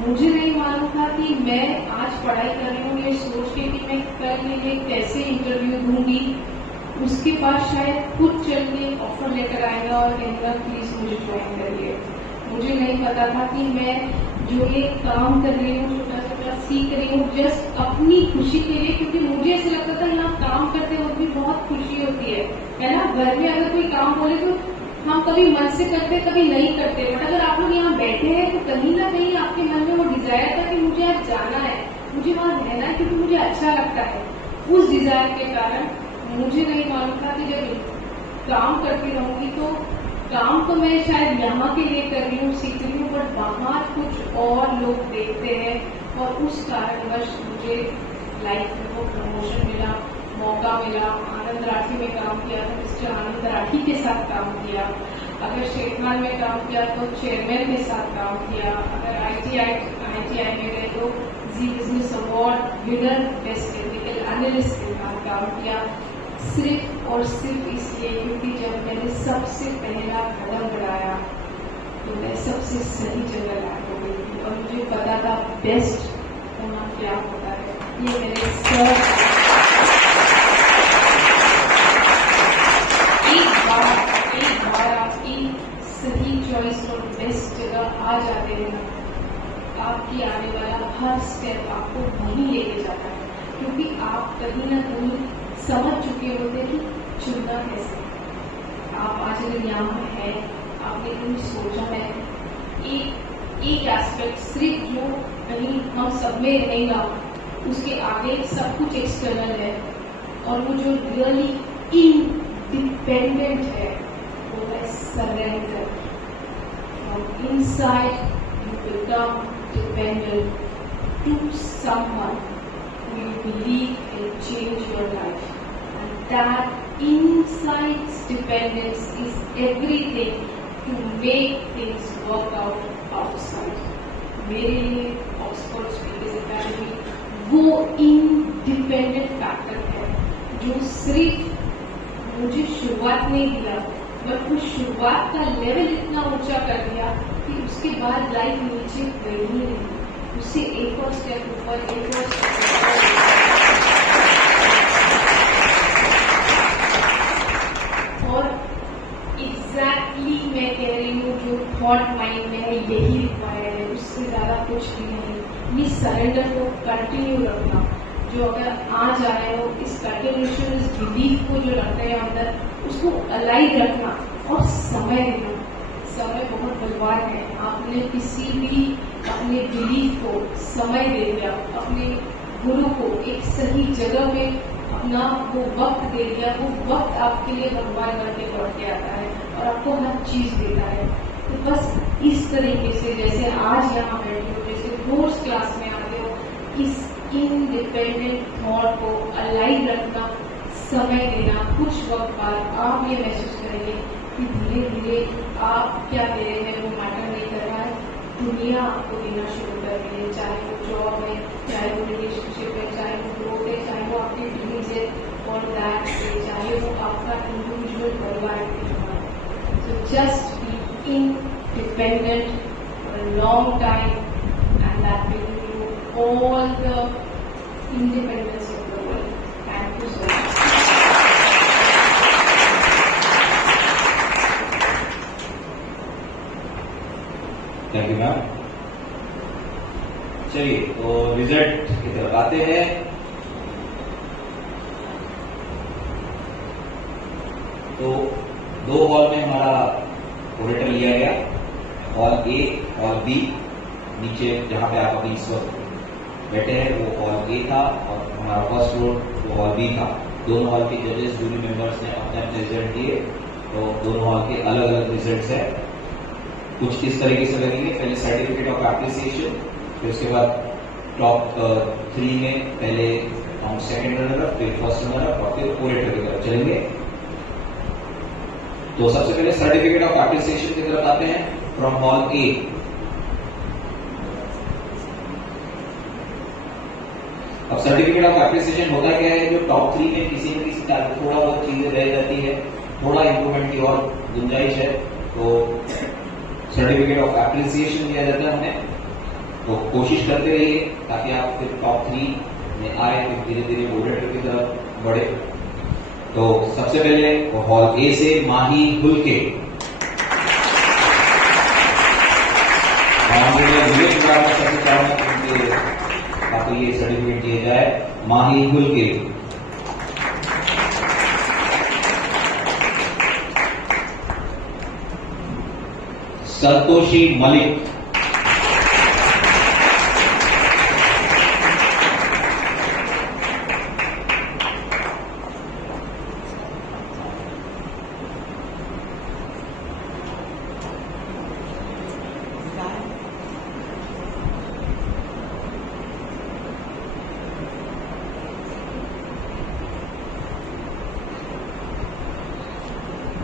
मुझे नहीं मालूम था कि मैं आज पढ़ाई कर रही हूँ ये सोच के कि मैं कल के लिए कैसे इंटरव्यू दूंगी, उसके बाद शायद खुद चल के ऑफर लेकर आएगा और कहेगा प्लीज मुझे ज्वाइन करिए। मुझे नहीं पता था कि मैं जो ये काम कर रही हूँ, छोटा छोटा सीख रही हूँ, जस्ट अपनी खुशी के लिए। क्योंकि मुझे ऐसा लगता था यहाँ काम करते वक्त भी बहुत खुशी होती है ना। घर में अगर कोई काम बोले तो हम कभी मन से करते, कभी नहीं करते, बट अगर आप लोग यहाँ बैठे हैं तो कहीं ना कहीं आपके मन में वो डिजायर था कि मुझे आज जाना है, मुझे वहां रहना है, क्योंकि मुझे अच्छा लगता है। उस डिजायर के कारण मुझे नहीं मालूम था कि जब काम करती रहूंगी तो काम तो मैं शायद यहाँ के लिए कर रही हूँ, सीख रही हूँ, बट वहां कुछ और लोग देखते हैं और उस कारणवश मुझे लाइफ में वो प्रमोशन मिला, मौका मिला, आनंद राठी में काम किया तो मिस्टर आनंद राठी के साथ काम किया, अगर शेखमान में काम किया तो चेयरमैन के साथ काम किया, अगर ITI में गए तो जी business award winner best technical analyst के साथ काम किया, सिर्फ और सिर्फ इसलिए क्योंकि जब मैंने सबसे पहला कदम बढ़ाया तो मैं सबसे सही जगह लैंड हो गई थी और मुझे पता था बेस्ट होना क्या होता है। ये मेरे सर एक बार आपकी सही चॉइस और बेस्ट जगह आ जाते हैं ना, आपकी आने वाला हर स्टेप आपको वहीं लेके जाता है, क्योंकि आप कहीं ना कहीं समझ चुके होते कि चुनना कैसे। आप आज अगर यहाँ है, आपने कुछ सोचा है, एक एस्पेक्ट सिर्फ जो कहीं हम सब में रहेगा, उसके आगे सब कुछ एक्सटर्नल है, और वो जो रियली इंडिपेंडेंट है वो है surrender. From inside you become dependent to someone who you believe can change your life, and that inside dependence is everything to make things work out outside. मेरे लिए ऑक्सफोर्ड स्पीकर्स अकेडमी वो independent factor है जो सिर्फ मुझे शुरुआत नहीं दिया, बट उस शुरुआत का लेवल इतना ऊंचा कर दिया कि उसके बाद लाइफ नीचे गई ही नहीं, उससे एक और स्टेप ऊपर, एक और स्टेप और एग्जैक्टली मैं कह रही हूँ जो थॉट माइंड में है यही रिक्वायर्ड है, उससे ज्यादा कुछ भी नहीं। ये सरेंडर को कंटिन्यू रखना, जो अगर आ जा रहे हो इस कंटिन्यूशन, इस बिलीफ को जो रखते हैं अंदर, उसको अलाइव रखना और समय देना। समय बहुत बलवान है, आपने किसी भी अपने बिलीफ को समय दे दिया, अपने गुरु को एक सही जगह में अपना वो वक्त दे दिया, वो वक्त आपके लिए भगवान बन के लौट के आता है और आपको हर चीज देता है। तो बस इस तरीके से जैसे आज यहाँ बैठे हो, जैसे कोर्स क्लास में आते हो, इस इंडिपेंडेंट थॉट को अलाइव रखना, समय देना, कुछ वक्त बाद आप ये महसूस करेंगे कि धीरे धीरे आप क्या दे रहे हैं वो मैटर नहीं कर रहा है, दुनिया आपको देना शुरू कर रही है, चाहे वो जॉब है, चाहे वो रिलेशनशिप है, चाहे वो ग्रोथ है, चाहे वो आपकी ड्रीम्स है और दैट है, चाहे वो आपका इंडिविजुअल परिवार है। So just be independent for a long time, and that will give you all the independence of the world. Thank you so much. Thank you ma'am. चलिए तो रिजल्ट की तरफ आते हैं। तो दो हॉल में हमारा ओरेटर लिया गया, हॉल ए और बी। नीचे जहां पे आप अभी इस वक्त बैठे हैं वो हॉल ए था और हमारा फर्स्ट फ्लोर वो हॉल बी था। दोनों हॉल के जजेस, जूरी मेंबर्स ने अपने अपने रिजल्ट दिए, तो दोनों हॉल के अलग अलग रिजल्ट्स है। कुछ इस तरीके से लगेंगे, पहले सर्टिफिकेट ऑफ एप्रिसिएशन, फिर उसके बाद टॉप 3 में पहले हम सेकंड रनर, फिर फर्स्ट रनर और फिर ओरेटर की तरफ चलेंगे। तो सबसे पहले सर्टिफिकेट ऑफ एप्रिसिएशन की तरफ आते हैं फ्रॉम हॉल ए। अब सर्टिफिकेट ऑफ एप्रिसिएशन होता क्या है, जो टॉप 3 में किसी न किसी तरह थोड़ा बहुत चीजें रह जाती है, थोड़ा इंप्रूवमेंट की और गुंजाइश है, तो सर्टिफिकेट ऑफ एप्रिसिएशन दिया जाता है हमें। तो कोशिश करते रहिए ताकि आप फिर टॉप 3 में आए, फिर धीरे धीरे ओरेटर की तरफ बढ़े। तो सबसे पहले हॉल ए से माही हुलके, आपको ये सर्टिफिकेट दिया जाए, माही हुलके। संतोषी मलिक,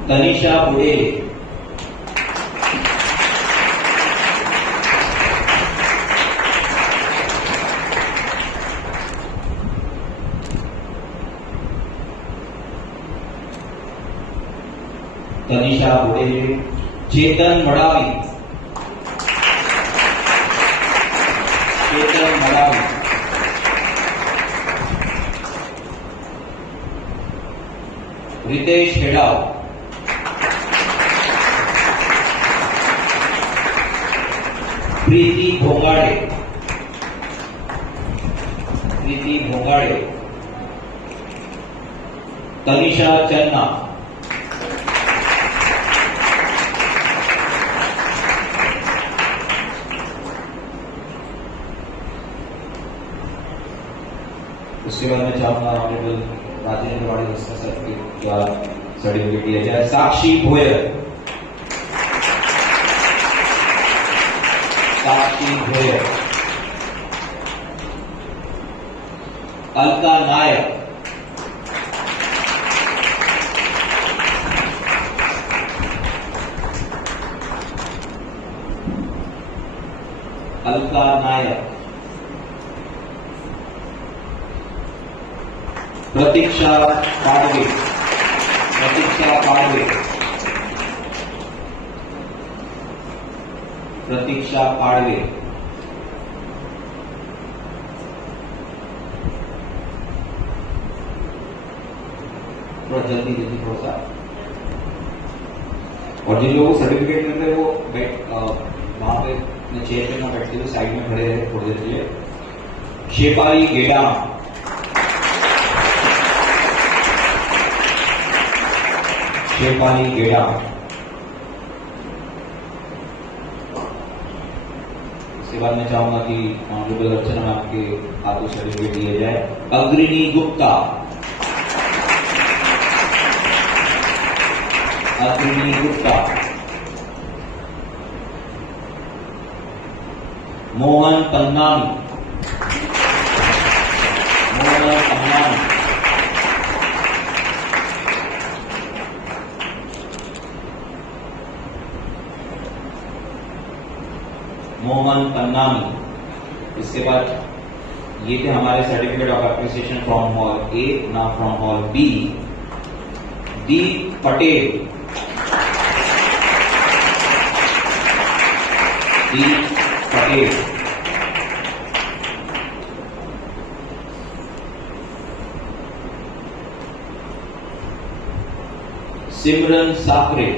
तनिषा बुडेले, तनिषा बुडेले, चेतन मडावी, चेतन मडावी, रितेश हेडाव, प्रीति भोंगाड़े, प्रीति भोंगाड़े, तनिषा चन्ना, उसके बाद मैं चाहूंगा ऑनरेबल राजेंद्र वाड़ी मिश्रा सर के द्वारा सर्टिफिकेट दिया जाए। साक्षी भोयर, साक्षी भोयर, अलका नायक, अलका नायक, प्रतीक्षा पाड़वे, प्रतीक्षा पाड़वे, प्रतीक्षा पाड़वे, थोड़ा जल्दी जल्दी थोड़ा सा। और जिन लोगों को सर्टिफिकेट मिलते हैं वो वहां पे चेयर पे ना बैठते हुए साइड में खड़े रहे थोड़ी देर के लिए। शेफाली गेडा, शेफाली गेडा, इसके बाद मैं चाहूंगा कि ऑनरेबल अर्चना मैम के हाथों सर्टिफिकेट दिया जाए। अग्रणी गुप्ता, अग्रणी गुप्ता, मोहन पन्नामी, मोहन पन्नामी, मोहन पन्नामी। इसके बाद ये थे हमारे certificate of appreciation from hall A, ना from hall B. D Patel, D Patel, Simran Sakre,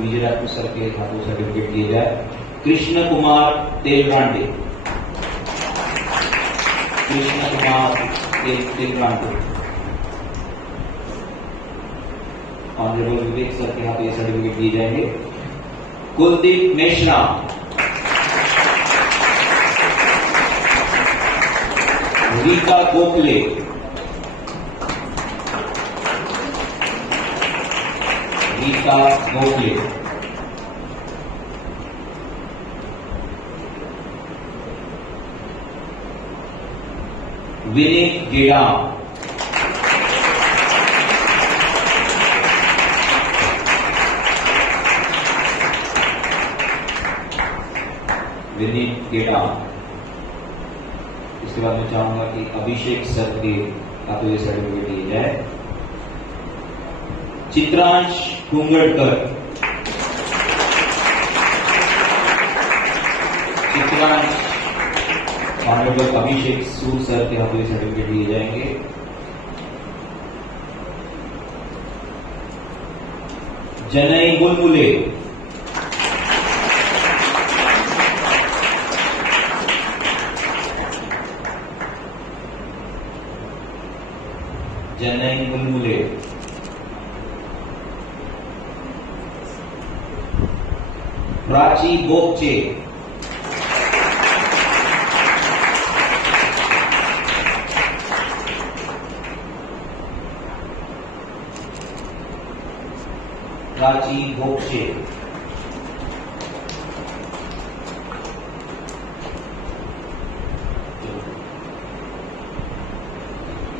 Vijay Rajput sir के हाथों सर्टिफिकेट दिए जाए। कृष्ण कुमार तेलरांडे, कृष्ण कुमार तेलरांडे, ऑनरेबल विवेक सर के हाथ ये सर्टिफिकेट दिए जाएंगे। कुलदीप मेश्राम, रीता गोखले, रीता गोखले, विनीत गेडाम, विनीत गेडाम। इसके बाद मैं चाहूंगा कि अभिषेक सर के हाथों ये सर्टिफिकेट दिए जाए। चित्रांश कुंगड़कर, चित्रांश ऑनरेबल अभिषेक सूद सर के हाथों ये सर्टिफिकेट दिए जाएंगे। जनई बुलबुले, जनई बुलबुले, प्राची बोपचे, प्राची बोपचे,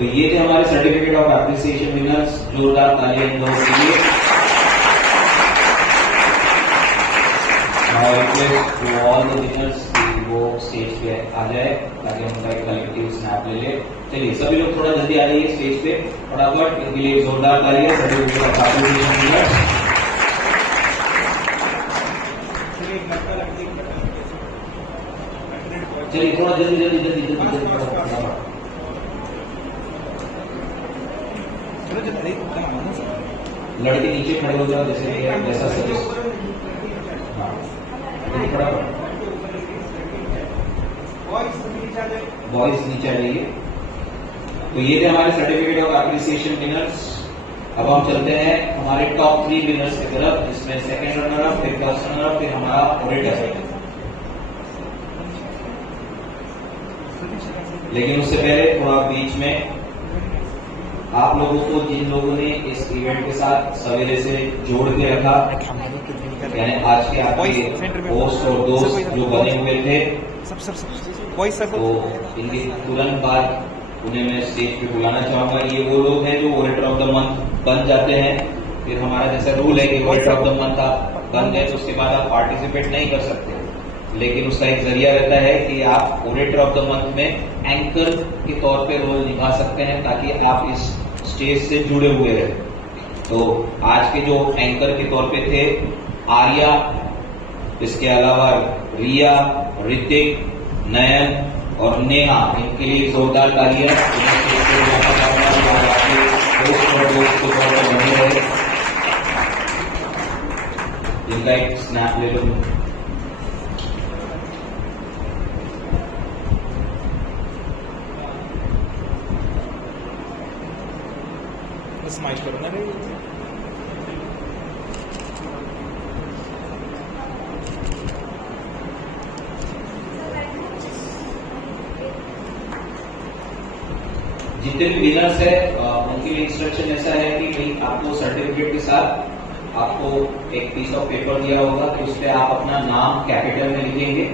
तो ये थे हमारे सर्टिफिकेट ऑफ एप्रिसिएशन विनर्स। जोरदार तालियां इन लोगों के लिए। I request to all the winners कि वो स्टेज पे आ जाए ताकि हम उनका एक कलेक्टिव स्नैप ले ले। चलिए सभी लोग थोड़ा जल्दी आ जाइए स्टेज पे फटाफट। इनके लिए जोरदार तालियां सर्टिफिकेट ऑफ एप्रिसिएशन विनर्स। चलिए थोड़ा जल्दी जल्दी जल्दी जल्दी जल्दी लड़के नीचे खड़े हो जाओ जैसे जैसा सजेस्ट। हाँ बॉयज नीचे आ जाइए। तो ये थे हमारे सर्टिफिकेट ऑफ एप्रिसिएशन विनर्स। अब हम चलते हैं हमारे टॉप 3 विनर्स की तरफ, जिसमें सेकंड रनर अप, फिर फर्स्ट रनर अप, फिर हमारा ऑडिटर। लेकिन उससे पहले थोड़ा बीच में आप लोगों को, जिन लोगों ने इस इवेंट के साथ सवेरे से जोड़ के रखा, यानी आज के आपके होस्ट और दोस्त जो बने हुए थे, तो इनके तुरंत बाद उन्हें मैं स्टेज पे बुलाना चाहूंगा। ये वो लोग हैं जो ऑडिटर ऑफ द मंथ बन जाते हैं। फिर हमारा जैसा रूल है कि ऑडिटर ऑफ द मंथ आप बन गए तो उसके बाद आप पार्टिसिपेट नहीं कर सकते, लेकिन उसका एक जरिया रहता है कि आप ऑडिटर ऑफ द मंथ में एंकर के तौर पे रोल निभा सकते हैं ताकि आप इस स्टेज से जुड़े हुए रहे। तो आज के जो एंकर के तौर पे थे आर्या, इसके अलावा रिया, ऋतिक, नयन और नेहा, इनके लिए जोरदार तालियां। इनका एक स्नैप ले लो। स्माइल करो ना रे। जितने भी विनर्स है उनके लिए इंस्ट्रक्शन ऐसा है कि भाई आपको सर्टिफिकेट के साथ आपको एक पीस ऑफ पेपर दिया होगा कि उस पर आप अपना नाम कैपिटल में लिखेंगे,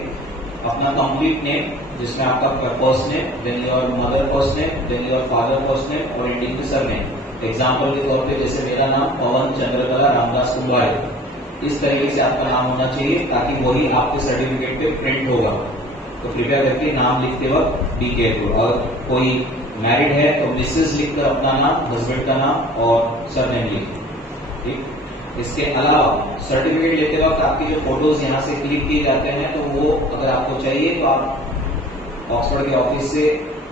अपना कंप्लीट नेम जिसमें आपका first name, then your mother first name, then your father first name और इंडियन की सरनेम। एग्जाम्पल के तौर पे जैसे मेरा नाम पवन चंद्रकला रामदास कुंभारे, इस तरीके से आपका नाम होना चाहिए ताकि वही आपके सर्टिफिकेट पे प्रिंट होगा। तो कृपया करके नाम लिखते वक्त बी केयरफुल। और कोई मैरिड है तो मिसेस लिखकर अपना नाम, हस्बैंड का नाम और सरनेम लिखें। ठीक। इसके अलावा सर्टिफिकेट लेते वक्त आपकी जो फोटोज यहाँ से क्लिक किए जाते हैं तो वो अगर आपको चाहिए तो आप ऑक्सफोर्ड के ऑफिस से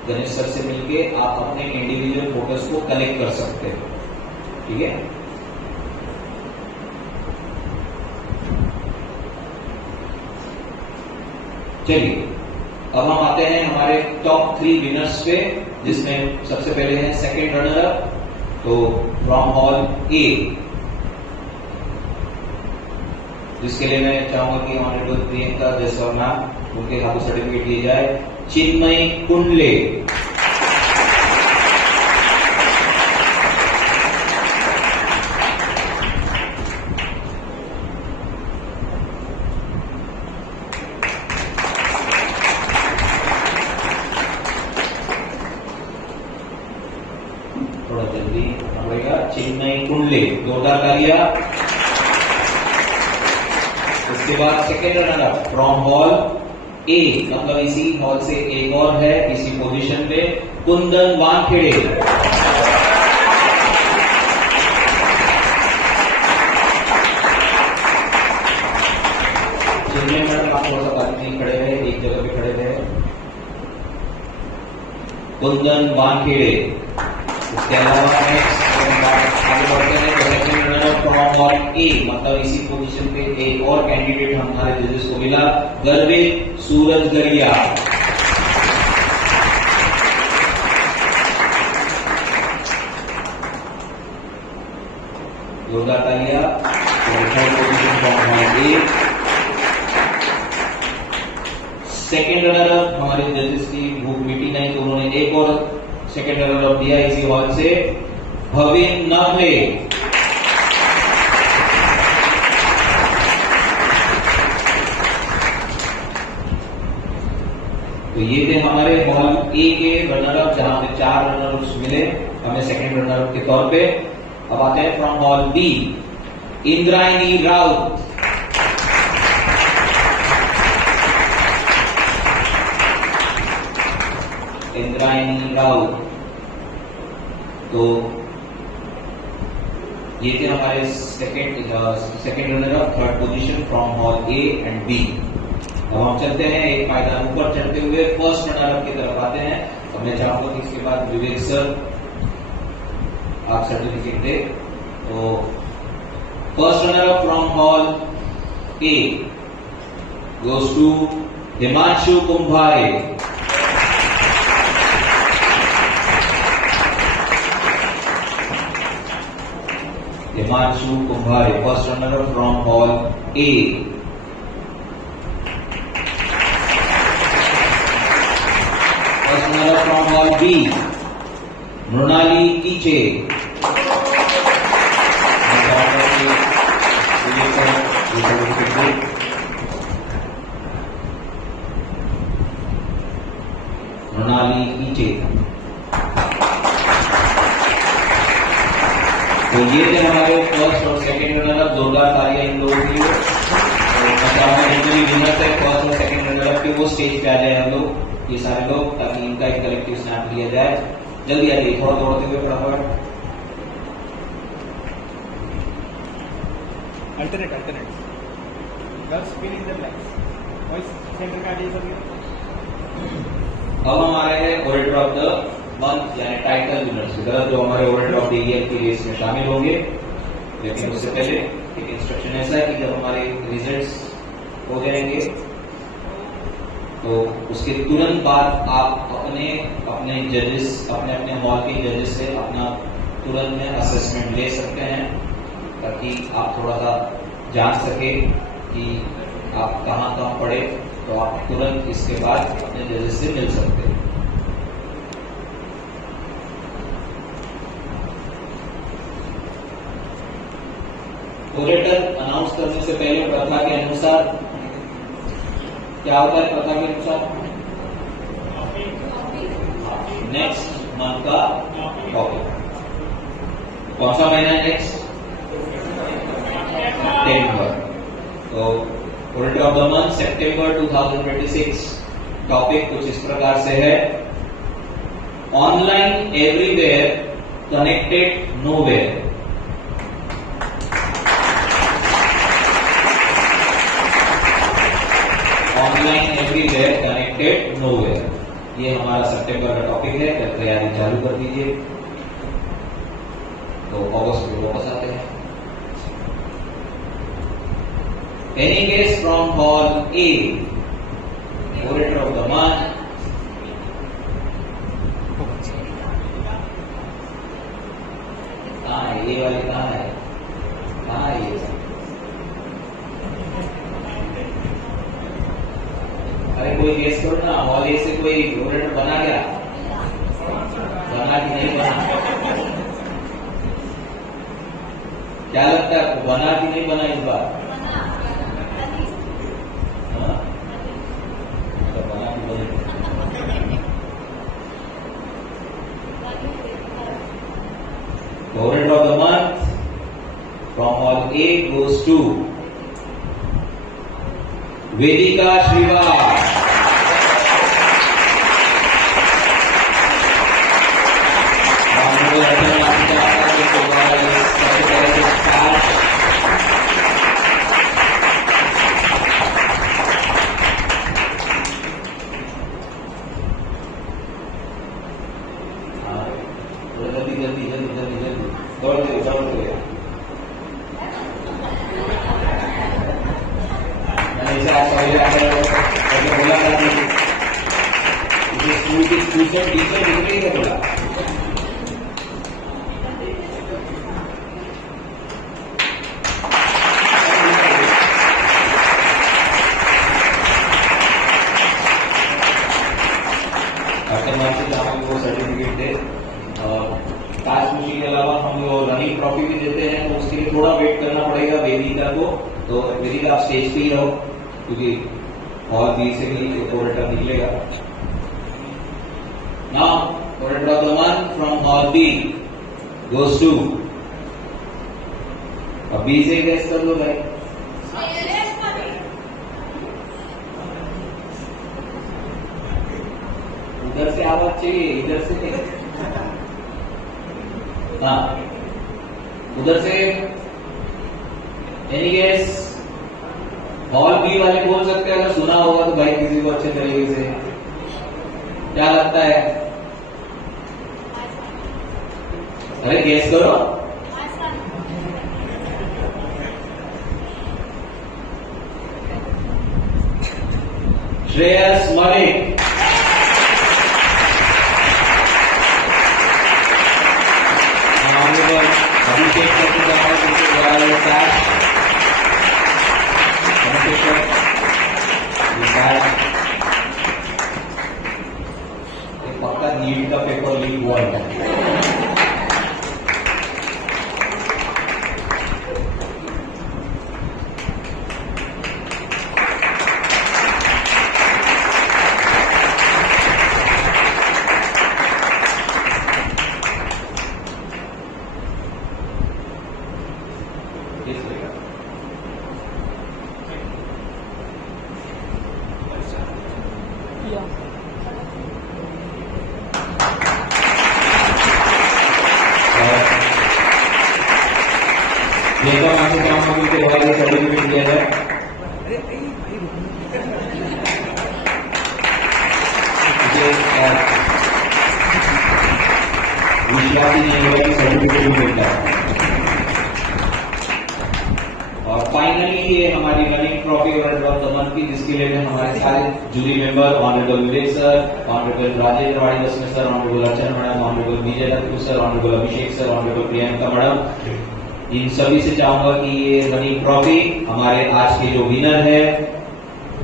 गणेश सर से मिलके आप अपने इंडिविजुअल फोटोज को कलेक्ट कर सकते हैं। ठीक है। चलिए अब हम आते हैं हमारे टॉप 3 विनर्स पे, जिसमें सबसे पहले है सेकंड रनर अप, तो फ्रॉम हॉल ए, जिसके लिए मैं चाहूंगा कि ऑनरेबल प्रियंका जयसवाल मैम उनके हाथों सर्टिफिकेट दिए जाए। चिन्मय कुंडले, थोड़ा जल्दी पड़ेगा। चिन्मय कुंडले, जोरदार तालियां। उसके बाद second runner up from hall A, मतलब इसी हॉल से एक और है इसी पोजीशन पे, कुंदन वानखेड़े। चिन्मय मैडम आप थोड़ा सा बाजू नहीं खड़े रहे, एक जगह पे खड़े रहे। कुंदन वानखेड़े। इसके अलावा आगे बढ़ते हैं तो second runner from hall A, मतलब इसी पोजीशन पे एक और कैंडिडेट हमारे जजेस को मिला, गर्वित सूरज गरिया। जोरदार तालियां। Position from hall A. Second runner up हमारे जजेस की भूख मिटी नहीं तो उन्होंने एक और सेकंड रनर अप दिया इसी हॉल से, भविन नाभे। तो ये थे हमारे हॉल ए के रनर अप, जहां पे 4 रनर अप्स मिले हमें सेकंड रनर अप के तौर पे। अब आते हैं from hall B, Indrayani Raut. Indrayani Raut, तो ये थे हमारे second runner up, third position from hall A and B. अब हम चलते हैं एक पायदान ऊपर चढ़ते हुए फर्स्ट रनर अप की तरफ आते हैं। अब मैं चाहूंगा कि इसके बाद विवेक सर आप सर्टिफिकेट दे। तो first runner up from hall A goes to Himanshu Kumbhare. Himanshu Kumbhare, first runner up from hall A. First runner up from hall B, Mrunali Kiche. Mrunali Kiche, तो ये थे हमारे फर्स्ट और सेकंड रनर अप। जोरदार तालियां इन लोगों के लिए। विनर थे फर्स्ट और सेकंड रनर अप के, वो स्टेज पे आ जाए हम लोग, ये सारे लोग, ताकि इनका एक कलेक्टिव स्नैप लिया जाए। जल्दी आ जाइए, थोड़ा दौड़ते हुए फटाफट। Alternate girls fill in the blanks, boys centre का आइडिया कर। अब हम आ रहे हैं ओरेटर ऑफ द मंथ यानी टाइटल विनर्स की तरफ, जो हमारे ओरेटर ऑफ द ईयर की रेस में शामिल होंगे। लेकिन उससे पहले एक इंस्ट्रक्शन ऐसा है कि जब हमारे रिजल्ट्स हो जाएंगे तो उसके तुरंत बाद आप अपने जजेस, अपने हॉल के जजेस से अपना तुरंत में असेसमेंट ले सकते हैं, ताकि आप थोड़ा सा जान सके कि आप कहाँ पढ़े। तो आप तुरंत इसके बाद अपने जजेस से मिल सकते हैं। ओरेटर अनाउंस करने से पहले प्रथा के अनुसार क्या होता है? प्रथा के अनुसार नेक्स्ट मंथ का टॉपिक कौन सा महीना है? नेक्स्ट सितंबर। तो orator of the month September 2026, topic कुछ इस प्रकार से है, online everywhere connected nowhere. Online everywhere connected nowhere, ये हमारा सितंबर का टॉपिक है। तो तैयारी चालू कर दीजिए। तो अगस्त में वापस आते हैं। Any guess from hall A, orator of the month? कहाँ है ये वाली? कहाँ है? कहाँ है ये? अरे कोई गेस करो ना, हॉल ए से कोई ओरेटर बना क्या? बना कि नहीं बना? क्या लगता है, बना कि नहीं बना इस बार? हाँ? तो बना कि बने? Orator of the month from hall A goes to Vedika Shrivas. बोला था कि स्कूल की टीचर निकली है बोला। वो सर्टिफिकेट दे और ताज खुशी के अलावा हम लोग रनिंग ट्रॉफी भी देते हैं, तो उसके लिए थोड़ा वेट करना पड़ेगा वेदिका को। तो वेदिका आप स्टेज पे ही रहो, क्योंकि हॉल बी से भी ओरेटर निकलेगा। Now, order of the month from hall B goes to. अब B से गैस कर दो भाई। उधर से आवाज चाहिए, इधर से नहीं। हाँ, उधर से एनी गेस? हॉल बी वाले बोल सकते हैं, अगर सुना होगा तो भाई किसी को अच्छे तरीके से। क्या लगता है? अरे गेस करो। श्रेयस मलिक। अभिषेक पक्का नीट का पेपर लीक हुआ है। सर्टिफिकेट दिया जाए। विश्वास ही नहीं होगा कि सर्टिफिकेट मिलता है। और फाइनली ये हमारी running trophy of the month की, जिसके लिए हमारे सारे jury member honourable Vivek sir, honourable Rajendra Wadidasne sir, honourable Archana madam, honourable Vijay Dattu sir, honourable Abhishek sir, honourable Priyanka madam, इन सभी से चाहूंगा कि ये रनिंग ट्रॉफी हमारे आज के जो विनर है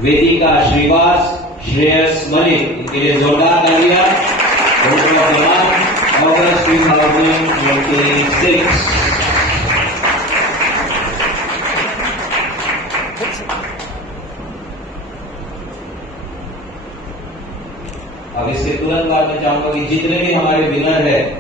वेदिका श्रीवास, श्रेयस मलिक, इनके लिए जोरदार तालियां। अगस्त 2026। अब इसके तुरंत बाद मैं चाहूंगा कि जितने भी हमारे विनर है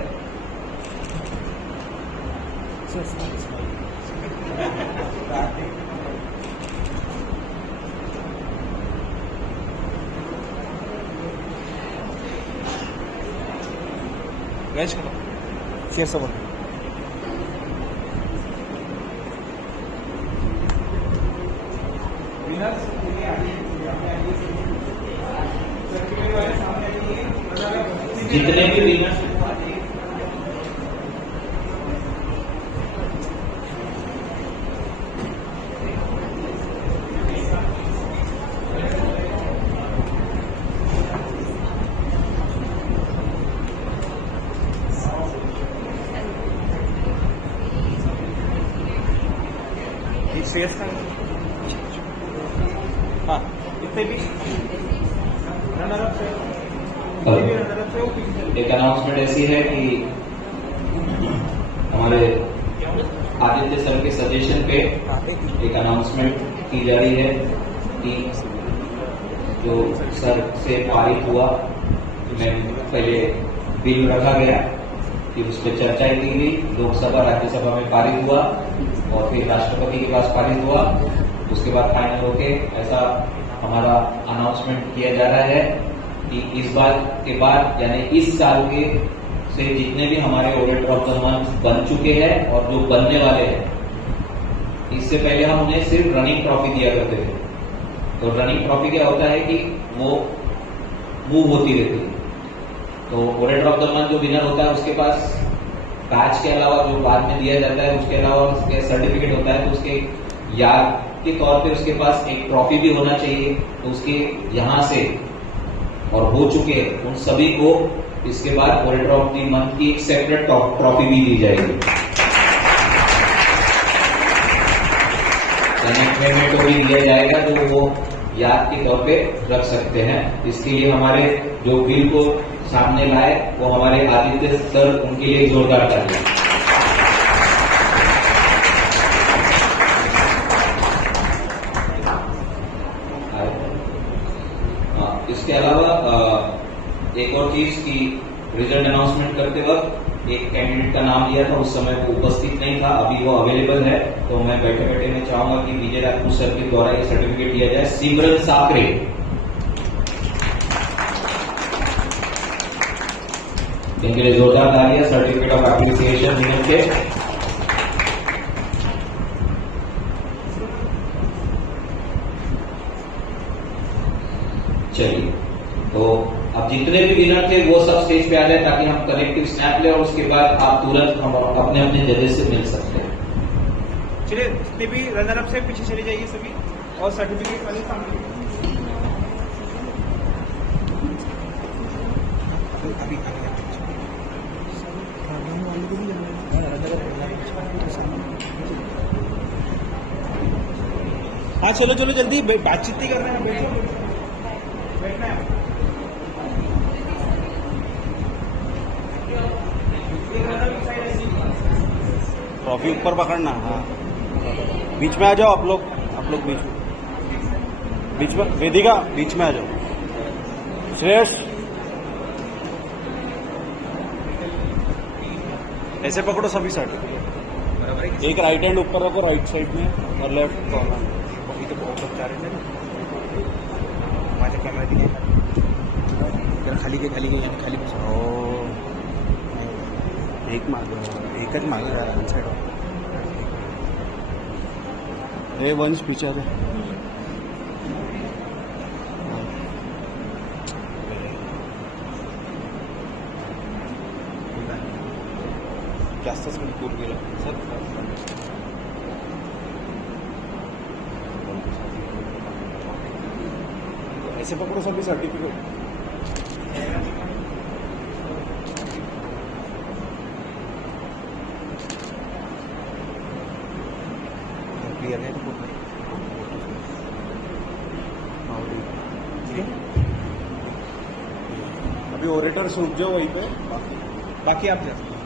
गैस करो, शेयर सब जितने भी विनर शेयर का। हाँ, इतने भी रनर अप एक अनाउंसमेंट ऐसी है कि हमारे आदित्य सर के सजेशन पे एक अनाउंसमेंट की जा रही है कि जो सर से पारित हुआ, मैं पहले बिल रखा गया कि उस पर चर्चा की गई, लोकसभा राज्यसभा में पारित हुआ और फिर राष्ट्रपति के पास पारित हुआ, उसके बाद फाइनल होके ऐसा हमारा अनाउंसमेंट किया जा रहा है कि इस बार के बाद यानी इस साल के से जितने भी हमारे ऑडिटर ऑफ द मंथ बन चुके हैं और जो बनने वाले हैं, इससे पहले हम उन्हें सिर्फ रनिंग ट्रॉफी दिया करते थे। तो रनिंग ट्रॉफी क्या होता है कि वो मूव होती रहती है। तो ऑडिटर ऑफ द मंथ जो विनर होता है उसके पास बैच के अलावा जो बाद में दिया जाता है उसके अलावा उसके सर्टिफिकेट होता है, तो उसके याद के तौर पे उसके पास एक ट्रॉफी भी होना चाहिए। तो उसके यहाँ से और हो चुके उन सभी को इसके बाद ऑडिटर ऑफ द मंथ की एक सेपरेट ट्रॉफी भी दी जाएगी। पेमेंट को भी दिया जाएगा जो वो याद के तौर पे रख सकते हैं। इसके लिए हमारे जो बिल को सामने लाए वो हमारे आदित्य सर, उनके लिए जोरदार तालियां। इसके अलावा एक और और चीज की रिजल्ट अनाउंसमेंट करते वक्त एक कैंडिडेट का नाम लिया था, उस समय वो उपस्थित नहीं था, अभी वो अवेलेबल है, तो मैं बैठे बैठे मैं चाहूंगा कि विजय राजपूत सर के द्वारा ये सर्टिफिकेट दिया जाए। सिमरन साकरे, इनके लिए जोरदार तालियां। सर्टिफिकेट ऑफ एप्रिसिएशन इनके। चलिए, तो अब जितने भी विनर थे वो सब स्टेज पे आ जाए ताकि हम कलेक्टिव स्नैप ले और उसके बाद आप तुरंत हम अपने अपने जजेस से मिल सकते हैं। चलिए, जितने भी रनर अप से पीछे चले जाइए सभी, और सर्टिफिकेट वाले सामने। हाँ चलो चलो जल्दी, बातचीत नहीं कर रहे हैं, बैठो, बैठना है। ट्रॉफी ऊपर पकड़ना, हाँ बीच में आ जाओ आप लोग बीच में वेदिका बीच में आ जाओ। श्रेयस ऐसे पकड़ो सभी सर्टिफिकेट, एक राइट हैंड ऊपर रखो राइट साइड में और लेफ्ट कॉर्नर। तो बहुत बच्चा रहे हैं माझ्या कॅमेरा दिले खाली खाली बस। एकच मागे राहा साइड हे वंश पीछे रे। जास्तच मी दूर गेलो सर। ऐसे पकड़ो सभी सर्टिफिकेट। क्लियर है तो ठीक है। अभी ओरेटर सूख जाओ वहीं पे, बाकी आप जा सकते हैं।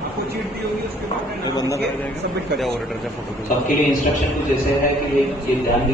आपको चीट दी होगी उसके बाद वो बंदा कर जाएगा, सबमिट कर ओरेटर का फोटो। सबके लिए इंस्ट्रक्शन कुछ ऐसे है कि ये ध्यान